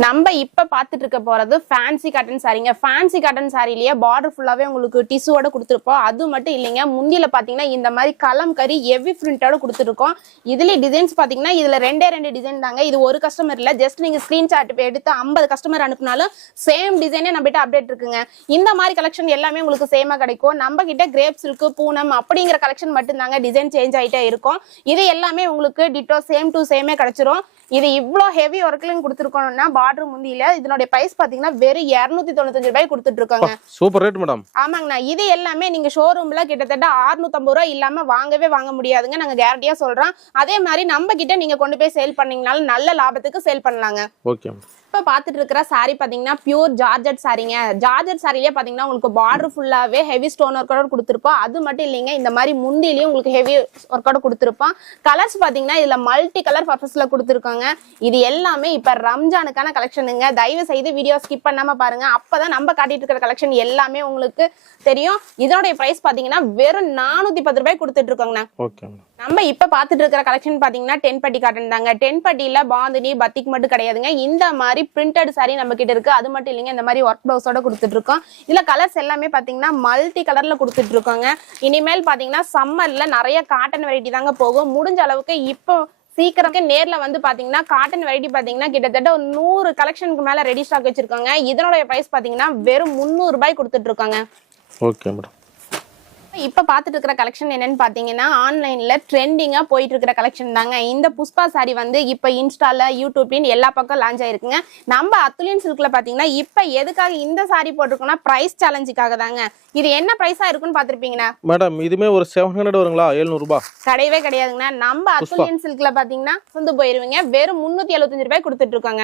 நம்ம இப்போ பார்த்துட்டு இருக்க போகிறது ஃபேன்சி காட்டன் சாரீங்க ஃபேன்சி காட்டன் சாரிலேயே பார்டர் ஃபுல்லாகவே உங்களுக்கு டிஷ்யூவோட கொடுத்துருப்போம். அது மட்டும் இல்லைங்க முந்தியில் பார்த்தீங்கன்னா இந்த மாதிரி கலம் கறி எவி பிரிண்டோட கொடுத்துருக்கோம். இதுலேயே டிசைன்ஸ் பார்த்தீங்கன்னா இதில் ரெண்டே ரெண்டு டிசைன் தாங்க. இது ஒரு கஸ்டமர் இல்லை ஜஸ்ட் நீங்கள் ஸ்க்ரீன்ஷாட் எடுத்து ஐம்பது கஸ்டமர் அனுப்புனாலும் சேம் டிசைனே நம்ம கிட்ட அப்டேட் இருக்குங்க. இந்த மாதிரி கலெக்ஷன் எல்லாமே உங்களுக்கு சேமாக கிடைக்கும். நம்ம கிட்ட கிரேப் சில்கு பூனம் அப்படிங்கிற கலெக்ஷன் மட்டும்தாங்க டிசைன் சேஞ்ச் ஆகிட்டே இருக்கும். இது எல்லாமே உங்களுக்கு டிட்டோ சேம் டு சேமே கிடைச்சிரும். இது இவ்ளோ ஹெவி ஒர்க்லயும் கொடுத்துருக்கோம்னா பார்டர் முந்தியில இதனுடைய பிரைஸ் பாத்தீங்கன்னா வெறும் இருநூத்தி தொண்ணூத்தஞ்சு ரூபாய் கொடுத்துட்டு இருக்கோங்க சூப்பர் ரேட் மேடம் ஆமாங்கண்ணா. இது எல்லாமே நீங்க ஷோரூம்ல கிட்டத்தட்ட 650 ரூபாய் இல்லாம வாங்கவே வாங்க முடியாதுங்க. நாங்க கேரண்டியா சொல்றோம். அதே மாதிரி நம்ம கிட்ட நீங்க கொண்டு போய் சேல் பண்ணீங்கனாலும் நல்ல லாபத்துக்கு சேல் பண்ணலாங்க. ஓகே இப்ப பாத்துட்டு இருக்கிற சாரி பாத்தீங்கன்னா பியூர் ஜார்ஜட் சாரீங்க ஜார்ஜட் சாரிலே பாத்தீங்கன்னா உங்களுக்கு பார்டர் ஃபுல்லாவே ஹெவி ஸ்டோன் ஒர்க்கோட கொடுத்துருப்போம் அது மட்டும் இல்லைங்க இந்த மாதிரி முந்திலையும் உங்களுக்கு ஹெவி ஒர்க்கோட கொடுத்துருப்போம் கலர்ஸ் பாத்தீங்கன்னா இதுல மல்டி கலர் பர்பஸ்ல கொடுத்துருக்கோங்க. இது எல்லாமே இப்ப ரம்ஜானுக்கான கலெக்ஷனுங்க தயவு செய்து வீடியோ ஸ்கிப் பண்ணாம பாருங்க. அப்பதான் நம்ம காட்டிட்டு இருக்கிற கலெக்ஷன் எல்லாமே உங்களுக்கு தெரியும். இதோடைய பிரைஸ் பாத்தீங்கன்னா வெறும் நானூத்தி பத்து ரூபாய் கொடுத்துட்டு இருக்கோங்கண்ணா. ஓகே நம்ம இப்ப பாத்துட்டு இருக்கிற கலெக்ஷன் பாத்தீங்கன்னா டென் பட்டி காட்டன் தாங்க. டென் பட்டியில பாந்தினி பத்திக்கு மட்டும் கிடையாதுங்க. இந்த மாதிரி பிரிண்டட் சாரீ நம்ம கிட்ட இருக்கு. அது மட்டும் இல்லைங்க இந்த மாதிரி ஒர்க் பிளவுஸோட கொடுத்துட்டு இருக்கோம். இதுல கலர்ஸ் எல்லாமே பாத்தீங்கன்னா மல்டி கலர்ல கொடுத்துட்டு இருக்கோங்க. இனிமேல் பாத்தீங்கன்னா சம்மர்ல நிறைய காட்டன் வெரைட்டி தாங்க போகும். முடிஞ்ச அளவுக்கு இப்போ சீக்கிரமே நேர்ல வந்து பாத்தீங்கன்னா காட்டன் வெரைட்டி பாத்தீங்கன்னா கிட்டத்தட்ட ஒரு நூறு கலெக்ஷனுக்கு மேல ரெடி ஸ்டாக் வச்சிருக்காங்க. இதனுடைய பிரைஸ் பாத்தீங்கன்னா வெறும் முந்நூறு ரூபாய் கொடுத்துட்டு இருக்காங்க. ஓகே மேடம் இப்ப பாத்துட்டு இருக்கிற கலெக்ஷன் என்னன்னு பாத்தீங்கன்னா ஆன்லைன்ல ட்ரெண்டிங்கா போயிட்டு இருக்கிற கலெக்ஷன் தாங்க. இந்த புஷ்பா சாரி வந்து இப்ப இன்ஸ்டால யூடியூப்லன்னு எல்லா பக்கம் லான்ச் ஆயிருக்குங்க. நம்ம அத்துலியன் சில்க்ல பாத்தீங்கன்னா இப்ப எதுக்காக இந்த சாரி போட்டிருக்கோம்னா பிரைஸ் சேலஞ்சுக்காக தாங்க. இது என்ன பிரைஸா இருக்குன்னு பாத்திருப்பீங்கன்னா மேடம் இதுமே ஒரு செவன் ஹண்ட்ரட் வருங்களா? எழுநூறுபா கிடையவே கிடையாதுங்கண்ணா நம்ம அத்துலியன் சில்க்ல பாத்தீங்கன்னா சொந்து போயிருவீங்க. வெறும் முன்னூத்தி எழுபத்தஞ்சு ரூபாய் கொடுத்துட்டு இருக்காங்க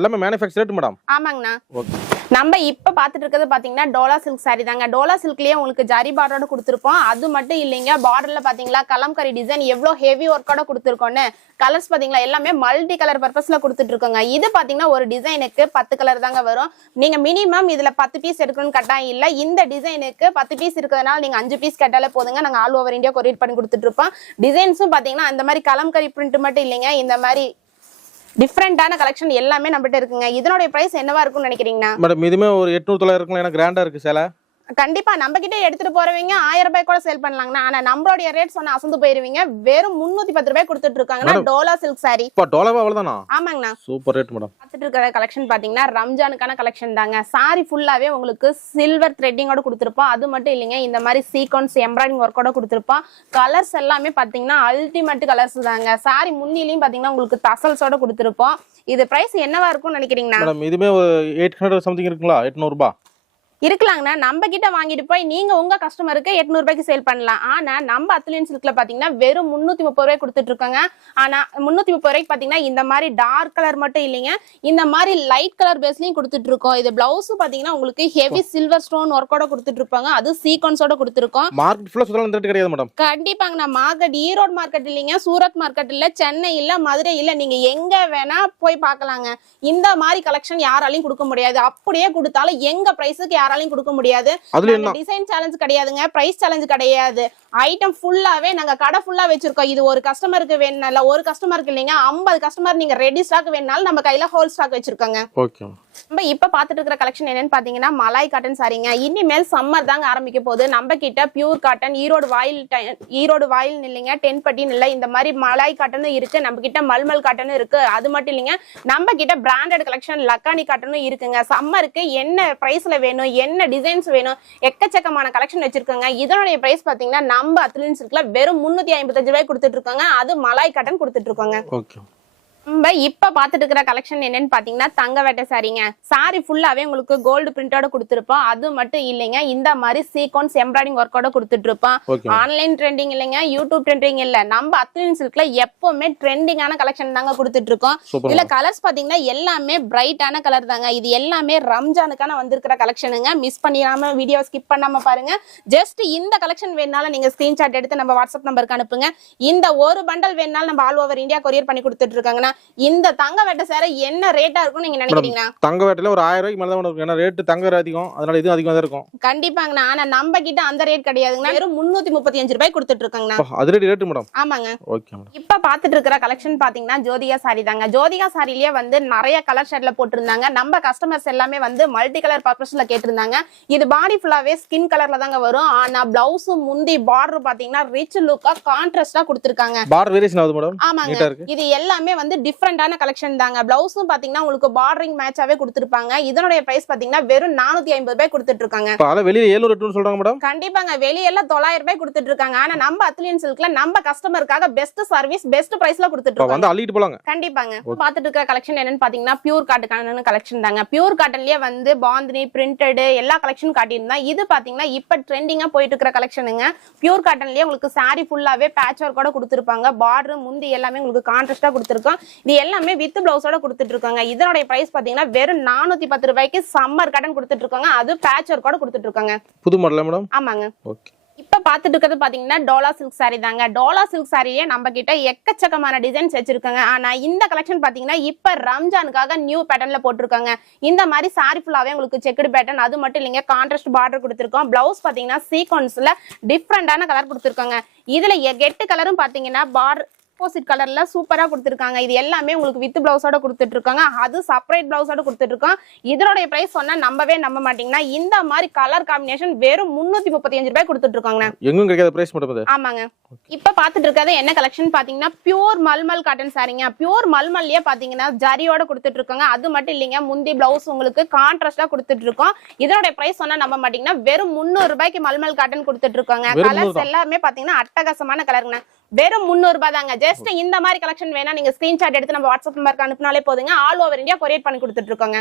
எல்லாமே மேடம். ஆமாங்கண்ணா. ஓகே. நம்ம இப்ப பாத்துட்டு இருக்கிறது பாத்தீங்கன்னா டோலா சில்க் சாரி தாங்க. டோலா சில்க்லயே உங்களுக்கு ஜரி பார்டரோட கொடுத்துருப்போம். அது மட்டும் இல்லைங்க பார்டர்ல பாத்தீங்களா கலம்கரி டிசைன் எவ்வளவு ஹெவி ஒர்க்கோட கொடுத்துருக்கோன்னு கலர்ஸ் பாத்தீங்களா எல்லாமே மல்டி கலர் பர்பஸ்ல கொடுத்துட்டு இருக்கோங்க. இது பாத்தீங்கன்னா ஒரு டிசைனுக்கு பத்து கலர் தாங்க வரும். நீங்க மினிமம் இதுல பத்து பீஸ் எடுக்கணும்னு கட்டாயம் இல்ல. இந்த டிசைனுக்கு பத்து பீஸ் இருக்கிறதுனால நீங்க அஞ்சு பீஸ் கேட்டாலே போதுங்க. நாங்க ஆல் ஓவர் இந்தியா கொரியர் பண்ணி கொடுத்துட்டு இருப்போம். டிசைன்ஸும் பாத்தீங்கன்னா அந்த மாதிரி கலம்கரி பிரிண்ட் மட்டும் இல்லைங்க. இந்த மாதிரி டிஃப்ரெண்டான கலெக்ஷன் எல்லாமே நம்மகிட்ட இருக்குங்க. இதனுடைய பிரைஸ் என்னவா இருக்கும்னு நினைக்கிறீங்கன்னா மேடம் இதுமே ஒரு எட்நூறு தொள்ளாயிரம் இருக்குங்களா ஏன்னா கிராண்டா இருக்கு சேலை. கண்டிப்பா நம்ம கிட்ட எடுத்துட்டு போறவங்க ஆயிரம் ரூபாய் கூட சேல் பண்ணலாங்கண்ணா. ஆனா நம்மளுடைய ரேட் சொன்னா அசந்து போயிருவீங்க. வெறும் முன்னூத்தி பத்து ரூபாய் கொடுத்துட்டு இருக்காங்கன்னா. Dola silk saree. இப்போ டோலாவா அவ்வளோதானா ஆமாங்கண்ணா. Super rate madam. பார்த்துட்டு இருக்கிற கலெக்ஷன் பாத்தீங்கன்னா ரம்ஜானுக்கான கலெக்ஷன் தாங்க. சாரி ஃபுல்லாவே உங்களுக்கு சில்வர் த்ரெட்டிங்கோட கொடுத்துருப்போம். அது மட்டும் இல்லைங்க இந்த மாதிரி சீக்வன்ஸ் எம்ப்ராய்டிங் ஒர்க்கோட கொடுத்துருப்போம். கலர்ஸ் எல்லாமே பாத்தீங்கன்னா அல்டிமேட் கலர்ஸ் தாங்க. சாரி முன்னிலையும் பாத்தீங்கன்னா உங்களுக்கு தசல்ஸோட கொடுத்துருப்போம். இது பிரைஸ் என்னவா இருக்கும்னு நினைக்கிறீங்கண்ணா? மேடம் இதுமே எயிட் ஹண்ட்ரட் சம்திங் இருக்குங்களா? எட்நூறுபா இருக்கலாங்கண்ணா. நம்ம கிட்ட வாங்கிட்டு போய் நீங்க உங்க கஸ்டமருக்கு எட்நூறு ரூபாய்க்கு சேல் பண்ணலாம். ஆனா நம்ம அத்துலியன் சில்க்ல பாத்தீங்கன்னா வெறும் முன்னூத்தி முப்பது ரூபாய் கொடுத்துட்டு இருக்காங்க ஆனா முன்னூத்தி முப்பது ரூபாய்க்கு பாத்தீங்கன்னா இந்த மாதிரி டார்க் கலர் மட்டும் இல்லைங்க. இந்த மாதிரி லைட் கலர் பேஸ்லயும் கொடுத்துட்டு இருக்கோம் இது பிளவுஸ் பாத்தீங்கன்னா உங்களுக்கு ஹெவி சில்வர் ஸ்டோன் ஒர்க்கோட கொடுத்துட்டு இருப்பாங்க அது சீக்வன்ஸோட கொடுத்துருக்கோம். மார்க்கெட் ஃபுல்லாக சுத்தலாம் கிடையாது மேடம் கண்டிப்பாங்கண்ணா. மார்க்கெட் ஈரோடு மார்க்கெட் இல்லைங்க. சூரத் மார்க்கெட் இல்ல சென்னை இல்ல மதுரை இல்ல. நீங்க எங்க வேணா போய் பார்க்கலாங்க இந்த மாதிரி கலெக்ஷன் யாராலையும் கொடுக்க முடியாது. அப்படியே கொடுத்தாலும் எங்க பிரைஸுக்கு யாராலையும் கொடுக்க முடியாது. டிசைன் சேலஞ்ச் கிடையாதுங்க. பிரைஸ் சேலஞ்ச் கிடையாது. ஐட்டம் ஃபுல்லாவே நாங்க கடை ஃபுல்லா வச்சிருக்கோம். இது ஒரு கஸ்டமருக்கு வேணும் இல்ல ஒரு கஸ்டமருக்கு இல்லைங்க ஐம்பது கஸ்டமர் நீங்க ரெடி ஸ்டாக் வேணாலும் நம்ம கையில ஹோல் ஸ்டாக் வச்சிருக்கோங்க. ஓகே நம்ம இப்ப பாத்துட்டு இருக்கிற கலெக்ஷன் என்னன்னு பாத்தீங்கன்னா மலாய் காட்டன் சாரிங்க இனிமேல் சம்மர் தாங்க ஆரம்பிக்க போகுது. நம்ம கிட்ட பியூர் காட்டன் ஈரோடு வாயில் ஈரோடு வாயில் இல்லைங்க டென் பட்டின்னு இல்லை இந்த மாதிரி மலாய் காட்டனும் இருக்கு. நம்ம கிட்ட மல்மல் காட்டனும் இருக்கு. அது மட்டும் இல்லைங்க நம்ம கிட்ட பிராண்டட் கலெக்ஷன் லக்கானி காட்டனும் இருக்குங்க. சம்மருக்கு என்ன பிரைஸ்ல வேணும் என்ன டிசைன்ஸ் வேணும் எக்கச்சக்கமான கலெக்ஷன் வச்சிருக்கோங்க. இதனுடைய பிரைஸ் பாத்தீங்கன்னா நம்ம அத்லின்ஸ் இருக்குல்ல வெறும் முன்னூத்தி ஐம்பத்தஞ்சு ரூபாய் கொடுத்துட்டு இருக்காங்க. அது மலாய் காட்டன் கொடுத்துட்டு இருக்கோங்க. நம்ம இப்ப பாத்துட்டு இருக்கிற கலெக்ஷன் என்னன்னு பாத்தீங்கன்னா தங்க வேட்டை சாரிங்க. சாரி ஃபுல்லாவே உங்களுக்கு கோல்டு பிரிண்டோட கொடுத்துருப்போம். அது மட்டும் இல்லைங்க. இந்த மாதிரி சீக்வன்ஸ் எம்ப்ராய்டிங் ஒர்க்கோட கொடுத்துட்டு இருப்போம் ஆன்லைன் ட்ரெண்டிங் இல்லைங்க. யூடியூப் ட்ரெண்டிங் இல்ல. நம்ம அத்லின் சில்க்ல எப்பவுமே ட்ரெண்டிங்கான கலெக்ஷன் தாங்க கொடுத்துட்டு இருக்கோம் இதுல கலர்ஸ் பாத்தீங்கன்னா எல்லாமே பிரைட்டான கலர் தாங்க. இது எல்லாமே ரம்ஜானுக்கான வந்திருக்கிற கலெக்ஷனுங்க மிஸ் பண்ணிடாம வீடியோ ஸ்கிப் பண்ணாம பாருங்க. ஜஸ்ட் இந்த கலெக்ஷன் வேணாலும் நீங்க ஸ்கிரீன்ஷாட் எடுத்து நம்ம வாட்ஸ்அப் நம்பருக்கு அனுப்புங்க. இந்த ஒரு பண்டல் வேணாலும் நம்ம ஆல் ஓவர் இந்தியா கொரியர் பண்ணி கொடுத்துட்டு இருக்காங்கன்னா இந்த தங்க வெட்ட சேர என்ன ரேட்டா இருக்கும்னு நீங்க நினைக்கிறீங்கன்னா தங்க வேட்டையில ஒரு ஆயிரம் ரூபாய்க்கு மேலே தான் இருக்கும் ஏன்னா ரேட்டு தங்க அதிகம். அதனால இதுவும் அதிகமாக தான் இருக்கும். கண்டிப்பாங்கண்ணா. ஆனா நம்ம கிட்ட அந்த ரேட் கிடையாதுங்கண்ணா. வெறும் முன்னூத்தி முப்பத்தி அஞ்சு ரூபாய் கொடுத்துட்டு இருக்காங்கண்ணா அது ரேட் ரேட்டு மேடம் ஆமாங்க. ஓகே மேடம் இப்ப பாத்துட்டு இருக்கிற கலெக்ஷன் பாத்தீங்கன்னா ஜோதிகா சாரி தாங்க. ஜோதிகா சாரிலேயே வந்து நிறைய கலர் ஷேட்ல போட்டிருந்தாங்க. நம்ம கஸ்டமர்ஸ் எல்லாமே வந்து மல்டி கலர் பர்பஸ்ல கேட்டிருந்தாங்க. இது பாடி ஃபுல்லாவே ஸ்கின் கலர்ல தாங்க வரும். ஆனா பிளவுஸும் முந்தி பார்டர் பாத்தீங்கன்னா ரிச் லுக்கா கான்ட்ராஸ்டா கொடுத்திருக்காங்க. பார் வேரியேஷன் ஆகுது மேடம் ஆமாங்க. இது எல்லாமே வந்து டிஃப்ரெண்டான கலெக்ஷன் தாங்க. பிளவுஸும் பாத்தீங்கன்னா உங்களுக்கு பார்டரிங் மேட்சாவே கொடுத்துருப்பாங்க. இதனுடைய பிரைஸ் பாத்தீங்கன்னா வெறும் நானூத்தி ஐம்பது ரூபாய் கொடுத்துட்டு இருக்காங்க வெளியில ஏழுநூறு சொல்றாங்க மேடம் கண்டிப்பாங்க. வெளியெல்லாம் தொள்ளாயிரம் ரூபாய் கொடுத்துட்டு இருக்காங்க ஆனா நம்ம அத்லியன் சில்க்ல நம்ம கஸ்டமருக்காக பெஸ்ட் சர்வீஸ் பெஸ்ட் பிரைஸ்ல கொடுத்துட்டு இருக்கோம் வந்து அள்ளிட்டு போலாங்க. கண்டிப்பாங்க. பாத்துட்டு இருக்க கலெக்ஷன் என்னன்னு பாத்தீங்கன்னா பியூர் காட்டுக்கான கலெக்ஷன் தாங்க. பியூர் காட்டன்லயே வந்து பாந்தினி பிரிண்டட் எல்லா கலெக்ஷனும் காட்டியிருந்தேன் இது பாத்தீங்கன்னா இப்ப ட்ரெண்டிங்கா போயிட்டு இருக்கிற கலெக்ஷனுங்க பியூர் காட்டன்லயே உங்களுக்கு saree ஃபுல்லாவே பேட்ச் ஒர்க்கோட கொடுத்துருப்பாங்க. பார்டர் முந்தி எல்லாமே உங்களுக்கு கான்ட்ராஸ்டா கொடுத்துருக்கோம். இது எல்லாமே வித் பிளவுஸோட கொடுத்துட்டு இருக்காங்க இதனுடைய பிரைஸ் பாத்தீங்கன்னா வெறும் நானூத்தி பத்து ரூபாய்க்கு சம்மர் காட்டன் கொடுத்துட்டு இருக்காங்க அது பேட்ச் ஒர்க்கோட கொடுத்துட்டு இருக்காங்க புது மாடலா மேடம் ஆமாங்க. ஓகே இப்ப பாத்துட்டு இருக்கிறது பாத்தீங்கன்னா டோலா சில்க் saree தாங்க. டோலா சில்க் சாரியே நம்ம கிட்ட எக்கச்சக்கமான டிசைன்ஸ் வச்சிருக்காங்க. ஆனா இந்த கலெக்ஷன் பாத்தீங்கன்னா இப்ப ரம்ஜானுக்காக நியூ பேட்டர்ன்ல போட்டிருக்காங்க. இந்த மாதிரி சாரி ஃபுல்லாவே உங்களுக்கு செக்குடு பேட்டர்ன் அது மட்டும் இல்லைங்க கான்ட்ராஸ்ட் பார்டர் கொடுத்துருக்கோம். பிளவுஸ் பாத்தீங்கன்னா சீக்வன்ஸ்ல டிஃப்ரெண்டான கலர் கொடுத்துருக்காங்க. இதுல கெட்டு கலரும் பாத்தீங்கன்னா பார் ஆப்போசிட் கலர்ல சூப்பரா கொடுத்துருக்காங்க. இது எல்லாமே உங்களுக்கு வித் பிளவுஸோட கொடுத்துட்டு இருக்காங்க அது செப்பரேட் பிளவுஸோட கொடுத்துட்டு இருக்கோம் இதனுடைய பிரைஸ் சொன்னா நம்பவே நம்ப மாட்டீங்கன்னா இந்த மாதிரி கலர் காம்பினேஷன் வெறும் முன்னூத்தி முப்பத்தி அஞ்சு ரூபாய் கொடுத்துட்டு இருக்காங்க எங்கும் கிடைக்காத பிரைஸ் இது ஆமாங்க. இப்ப பாத்துட்டு இருக்கிறது என்ன கலெக்ஷன் பாத்தீங்கன்னா பியூர் மல்மல் காட்டன் சாரிங்க பியூர் மல்மல்லயே பாத்தீங்கன்னா ஜரியோட கொடுத்துட்டு இருக்காங்க அது மட்டும் இல்லைங்க முந்தி பிளவுஸ் உங்களுக்கு கான்ட்ராஸ்டா கொடுத்துட்டு இருக்கோம் இதோட பிரைஸ் சொன்னா நம்ப மாட்டீங்கன்னா வெறும் முந்நூறு ரூபாய்க்கு மல்மல் காட்டன் கொடுத்துட்டு இருக்காங்க கலர்ஸ் எல்லாமே பாத்தீங்கன்னா அட்டகாசமான கலருங்க வெறும் முந்நூறு ரூபாய் தாங்க. ஜஸ்ட் இந்த மாதிரி கலெக்ஷன் வேணா நீங்க ஸ்கிரீன்ஷாட் எடுத்து நம்ம வாட்ஸ்அப் நம்பருக்கு அனுப்பினாலே போதுங்க. ஆல் ஓவர் இந்தியா கொரியர் பண்ணி கொடுத்துட்டு இருக்கோங்க.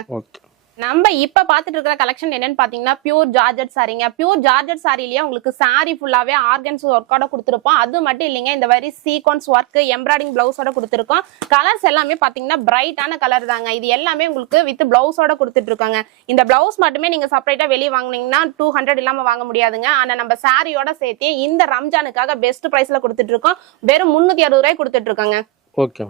நம்ம இப்ப பாத்துட்டு இருக்கிற கலெக்ஷன் என்னன்னு பாத்தீங்கன்னா பியூர் ஜார்ஜட் சாரிங்க பியூர் ஜார்ஜட் சாரிலேயே உங்களுக்கு சாரி ஃபுல்லாவே ஆர்கன்ஸ் ஒர்க்கோட கொடுத்துருப்போம். அது மட்டும் இல்லைங்க இந்த மாதிரி சீக்வன்ஸ் ஒர்க் எம்ப்ராய்டிங் பிளவுஸோட கொடுத்துருக்கோம். கலர்ஸ் எல்லாமே பாத்தீங்கன்னா பிரைட்டான கலர் தாங்க. இது எல்லாமே உங்களுக்கு வித் பிளவுஸோட கொடுத்துட்டு இருக்காங்க. இந்த பிளவுஸ் மட்டுமே நீங்க செப்பரேட்டா வெளியே வாங்குனீங்கன்னா டூ ஹண்ட்ரட் இல்லாம வாங்க முடியாதுங்க. ஆனா நம்ம சாரியோட சேர்த்து இந்த ரம்ஜானுக்காக பெஸ்ட் பிரைஸ்ல கொடுத்துட்டு இருக்கோம். வெறும் முன்னூத்தி அறுபது ரூபாய் கொடுத்துட்டு இருக்காங்க. ஓகே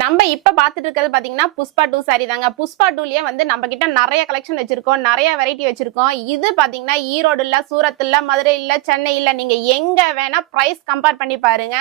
நம்ம இப்ப பாத்துட்டு இருக்கிறது பாத்தீங்கன்னா புஷ்பா டூ சாரி தாங்க. புஷ்பா டூலயே வந்து நம்ம கிட்ட நிறைய கலெக்ஷன் வச்சிருக்கோம். நிறைய வெரைட்டி வச்சிருக்கோம். இது பாத்தீங்கன்னா ஈரோடு இல்ல சூரத் இல்ல மதுரை இல்ல சென்னை இல்ல. நீங்க எங்க வேணா பிரைஸ் கம்பேர் பண்ணி பாருங்க.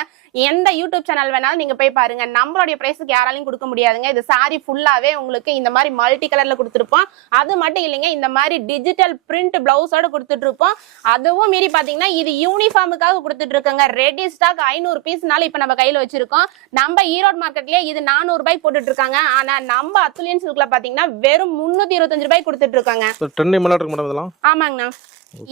எந்த யூடியூப் சேனல் வேணாலும் நீங்க போய் பாருங்க. நம்மளுடைய பிரைஸுக்கு யாராலையும் கொடுக்க முடியாதுங்க. இது சாரி ஃபுல்லாவே உங்களுக்கு இந்த மாதிரி மல்டி கலர்ல கொடுத்துருப்போம். அது மட்டும் இல்லைங்க இந்த மாதிரி டிஜிட்டல் பிரிண்ட் பிளவுஸோட கொடுத்துட்டு இருப்போம் அதுவும் மீறி பாத்தீங்கன்னா இது யூனிஃபார்முக்காக கொடுத்துட்டு இருக்கோங்க ரெடி ஸ்டாக் ஐநூறு பீஸ்னால இப்ப நம்ம கையில வச்சிருக்கோம். நம்ம ஈரோடு மார்க்கெட்லயே இது நானூறு ரூபாய் போட்டுட்டு இருக்காங்க. ஆனா நம்ம அத்துலியன் சில்க்ல பாத்தீங்கன்னா வெறும் முன்னூத்தி இருபத்தஞ்சு ரூபாய் கொடுத்துட்டு இருக்காங்க. ஆமாங்கண்ணா.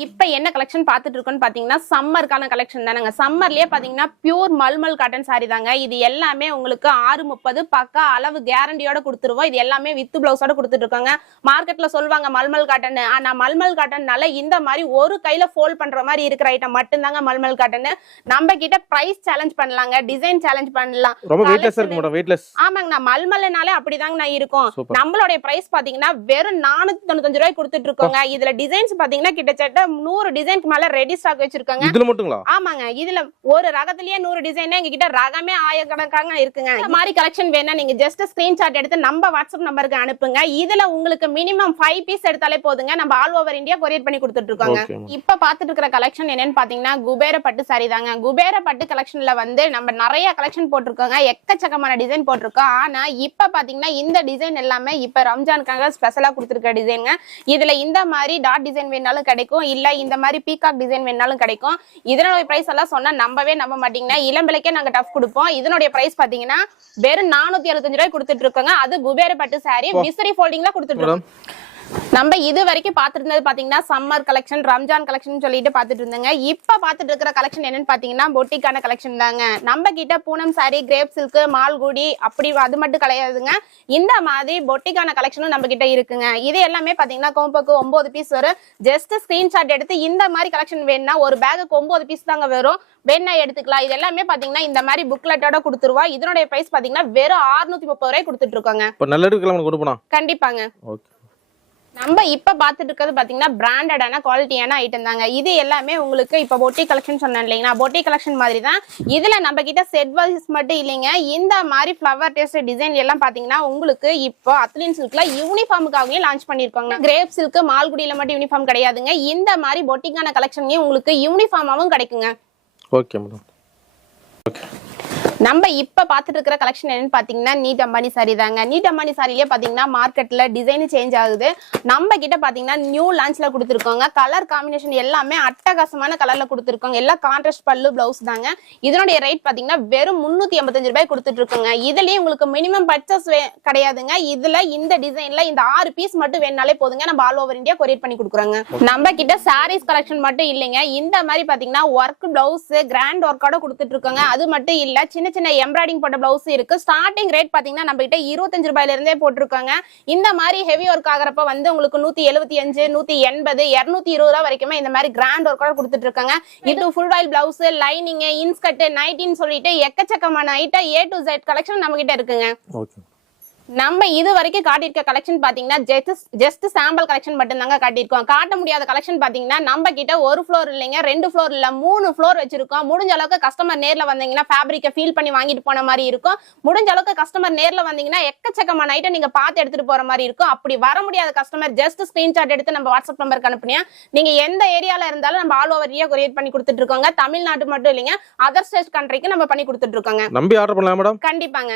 இப்ப என்ன கலெக்ஷன் பாத்துட்டு இருக்கோம்னு பாத்தீங்கன்னா சம்மருக்கான கலெக்ஷன் தானங்க. சம்மர்லயே பாத்தீங்கன்னா பியூர் மல்மல் காட்டன் சாரி தாங்க. இது எல்லாமே உங்களுக்கு ஆறு முப்பது பக்கா அளவு கேரண்டியோட கொடுத்துருவோம். இது எல்லாமே வித் பிளவுஸோட கொடுத்துட்டு இருக்காங்க. மார்க்கெட்ல சொல்லுவாங்க மல்மல் காட்டன் ஆனா மல்மல் காட்டன்னால இந்த மாதிரி ஒரு கையில ஃபோல்ட் பண்ற மாதிரி இருக்கிற ஐட்டம் மட்டும்தாங்க மல்மல் காட்டன் நம்ம கிட்ட பிரைஸ் சேலஞ்ச் பண்ணலாங்க. டிசைன் சேலஞ்ச் பண்ணலாம். ரொம்ப வெயிட்லெஸ் இருக்கு மேடம் வெயிட்லெஸ் ஆமாங்கண்ணா. மல்மல்னாலே அப்படிதாங்க நான் இருக்கும். நம்மளுடைய பிரைஸ் பாத்தீங்கன்னா வெறும் நானூத்தி தொண்ணூத்தஞ்சு ரூபாய் கொடுத்துட்டு இருக்கோங்க. இதுல டிசைன்ஸ் பாத்தீங்கன்னா கிட்டத்தட்ட நூறு டிசைனுக்கு மேல ரெடி ஸ்டாக் வச்சிருக்காங்க. இதுல மட்டுங்களா? ஆமாங்க. இதுல ஒரு ரகத்திலேயே நூறு டிசைன் எங்க கிட்ட ரகமே ஆயிரக்கணக்காக இருக்குங்க. இந்த மாதிரி கலெக்ஷன் வேணா நீங்க ஜஸ்ட் ஸ்கிரீன்ஷாட் எடுத்து நம்ம வாட்ஸ்அப் நம்பருக்கு அனுப்புங்க. இதுல உங்களுக்கு மினிமம் ஃபைவ் பீஸ் எடுத்தாலே போதுங்க. நம்ம ஆல் ஓவர் இந்தியா கொரியர் பண்ணி கொடுத்துட்டு இருக்கோங்க. இப்ப பாத்துட்டு இருக்கிற கலெக்ஷன் என்னன்னு பாத்தீங்கன்னா குபேர பட்டு சாரி தாங்க. குபேர பட்டு கலெக்ஷன்ல வந்து நம்ம நிறைய கலெக்ஷன் போட்டிருக்கோங்க. எக்கச்சக்கமான டிசைன் போட்டிருக்கோம். ஆனா இப்ப பாத்தீங்கன்னா இந்த டிசைன் எல்லாமே இப்ப ரம்ஜானுக்காக ஸ்பெஷலா கொடுத்துருக்க டிசைனுங்க இதுல இந்த மாதிரி டாட் டிசைன் வேணாலும் கிடைக்கும். இல்ல இந்த மாதிரி பீகாக் டிசைன் வேணாலும் கிடைக்கும். இதனுடைய பிரைஸ் எல்லாம் சொன்னா நம்பவே நம்ப மாட்டீங்கன்னா இளம் விலைக்கே நாங்க டஃப் கொடுப்போம். இதனுடைய பிரைஸ் பாத்தீங்கன்னா வெறும் நானூத்தி அறுபத்தஞ்சு ரூபாய் கொடுத்துட்டு இருக்கோங்க. அது குபேர பட்டு சாரி விசிறி ஃபோல்டிங்ல கொடுத்துட்டு இருக்கோம். நம்ம இது வரைக்கும் பார்த்துட்டு இருந்தது பாத்தீங்கன்னா சம்மர் கலெக்ஷன் ரம்ஜான் கலெக்ஷன் சொல்லிட்டு பார்த்துட்டு இருந்தேங்க இப்ப பார்த்துட்டு இருக்கிற கலெக்ஷன் என்னன்னு பாத்தீங்கன்னா பொட்டிக்கான கலெக்ஷன் தாங்க. நம்ம கிட்ட பூனம் சாரி கிரேப் சில்க் மால்குடி அப்படி அது மட்டும் கிடையாதுங்க. இந்த மாதிரி பொட்டிக்கான கலெக்ஷனும் நம்ம கிட்ட இருக்குங்க. இது எல்லாமே பாத்தீங்கன்னா கோம்பக்கு ஒன்பது பீஸ் வரும். ஜஸ்ட் ஸ்கிரீன்ஷாட் எடுத்து இந்த மாதிரி கலெக்ஷன் வேணும்னா ஒரு பேகுக்கு ஒன்பது பீஸ் தாங்க வரும். வேணா எடுத்துக்கலாம். இது எல்லாமே பாத்தீங்கன்னா இந்த மாதிரி புக்லெட்டோட கொடுத்துருவா. இதனுடைய பிரைஸ் பாத்தீங்கன்னா வெறும் 630 முப்பது ரூபாய் கொடுத்துட்டு இருக்கோங்க. கண்டிப்பாங்க. நம்ம இப்ப பாத்துட்டு இருக்கிறது பாத்தீங்கன்னா பிராண்டடான குவாலிட்டியான ஐட்டம் தாங்க. இது எல்லாமே உங்களுக்கு இப்ப பொட்டி கலெக்ஷன் சொன்னேன் இல்லைங்களா? பொட்டி கலெக்ஷன் மாதிரி தான் இதுல நம்ம கிட்ட செட் வைஸ் மட்டும் இல்லைங்க. இந்த மாதிரி ஃப்ளவர் டேஸ்ட் டிசைன் எல்லாம் பாத்தீங்கன்னா உங்களுக்கு இப்போ அத்லின் சில்க்ல யூனிஃபார்முக்காகவே லான்ச் பண்ணிருக்காங்க கிரேப் சில்க் மால்குடியில மட்டும் யூனிஃபார்ம் கிடையாதுங்க. இந்த மாதிரி பொட்டிக்கான கலெக்ஷன்லயும் உங்களுக்கு யூனிஃபார்மாவும் கிடைக்குங்க. ஓகே மேடம் ஓகே நம்ம இப்ப பாத்துட்டு இருக்கிற கலெக்ஷன் என்னன்னு பாத்தீங்கன்னா நீட் அம்பானி சாரி தாங்க. நீட் அம்பானி சாரிலேயே பாத்தீங்கன்னா மார்க்கெட்ல டிசைன் சேஞ்ச் ஆகுது. நம்ம கிட்ட பாத்தீங்கன்னா நியூ லான்ச்ல கொடுத்துருக்கோங்க. கலர் காம்பினேஷன் எல்லாமே அட்டகாசமான கலர்ல கொடுத்துருக்கோங்க. எல்லாம் கான்ட்ராஸ்ட் பல்லு பிளவுஸ் தாங்க. இதனுடைய ரேட் பாத்தீங்கன்னா வெறும் முன்னூத்தி எண்பத்தஞ்சு ரூபாய் கொடுத்துட்டு இருக்கோங்க இதுலயே உங்களுக்கு மினிமம் பர்ச்சேஸ் கிடையாதுங்க. இதுல இந்த டிசைன்ல இந்த ஆறு பீஸ் மட்டும் வேணாலே போதுங்க. நம்ம ஆல் ஓவர் இந்தியா கொரியர் பண்ணி கொடுக்குறோங்க. நம்ம கிட்ட சாரீஸ் கலெக்ஷன் மட்டும் இல்லைங்க. இந்த மாதிரி பாத்தீங்கன்னா ஒர்க் பிளவுஸ் கிராண்ட் ஒர்க்கோட கொடுத்துட்டு இருக்கோங்க அது மட்டும் இல்ல சின்ன சின்ன எம்ப்ராய்டிங் போட்ட பிளவுஸ் இருக்கு. ஸ்டார்டிங் ரேட் பாத்தீங்கன்னா நம்ம கிட்ட இருபத்தஞ்சு ரூபாயில இருந்தே போட்டிருக்காங்க. இந்த மாதிரி ஹெவி ஒர்க் ஆகுறப்ப வந்து உங்களுக்கு நூத்தி எழுபத்தி அஞ்சு நூத்தி எண்பது இருநூத்தி இருபது ரூபா வரைக்குமே இந்த மாதிரி கிராண்ட் ஒர்க்கோட கொடுத்துட்டு இருக்காங்க இது full oil blouse lining inskirt நைட்டின்னு சொல்லிட்டு எக்கச்சக்கமான item A to Z collection நம்ம கிட்ட இருக்குங்க நம்ம இது வரைக்கும் காட்டியிருக்க கலெக்ஷன் பாத்தீங்கன்னா ஜஸ்ட் ஜஸ்ட் சாம்பிள் கலெக்ஷன் மட்டும் தாங்க காட்டியிருக்கோம். காட்ட முடியாத கலெக்ஷன் பாத்தீங்கன்னா நம்ம கிட்ட ஒரு ஃப்ளோர் இல்லைங்க ரெண்டு ஃப்ளோர் இல்ல மூணு ஃப்ளோர் வச்சிருக்கோம். முடிஞ்ச அளவுக்கு கஸ்டமர் நேர்ல வந்தீங்கன்னா ஃபேப்ரிக்கை ஃபீல் பண்ணி வாங்கிட்டு போன மாதிரி இருக்கும். முடிஞ்ச அளவுக்கு கஸ்டமர் நேர்ல வந்தீங்கன்னா எக்கச்சக்கமான ஐட்டம் நீங்க பார்த்து எடுத்துட்டு போற மாதிரி இருக்கும். அப்படி வர முடியாத கஸ்டமர் ஜஸ்ட் ஸ்கிரீன்ஷாட் எடுத்து நம்ம வாட்ஸ்அப் நம்பருக்கு அனுப்புனியா? நீங்க எந்த ஏரியால இருந்தாலும் நம்ம ஆல் ஓவர் இந்தியா கொரியர் பண்ணி கொடுத்துட்டு இருக்கோங்க. தமிழ்நாட்டு மட்டும் இல்லைங்க அதர் ஸ்டேட் கண்ட்ரிக்கு நம்ம பண்ணி கொடுத்துட்டு இருக்கோங்க. நம்பி ஆர்டர் பண்ணலாம் மேடம் கண்டிப்பாங்க.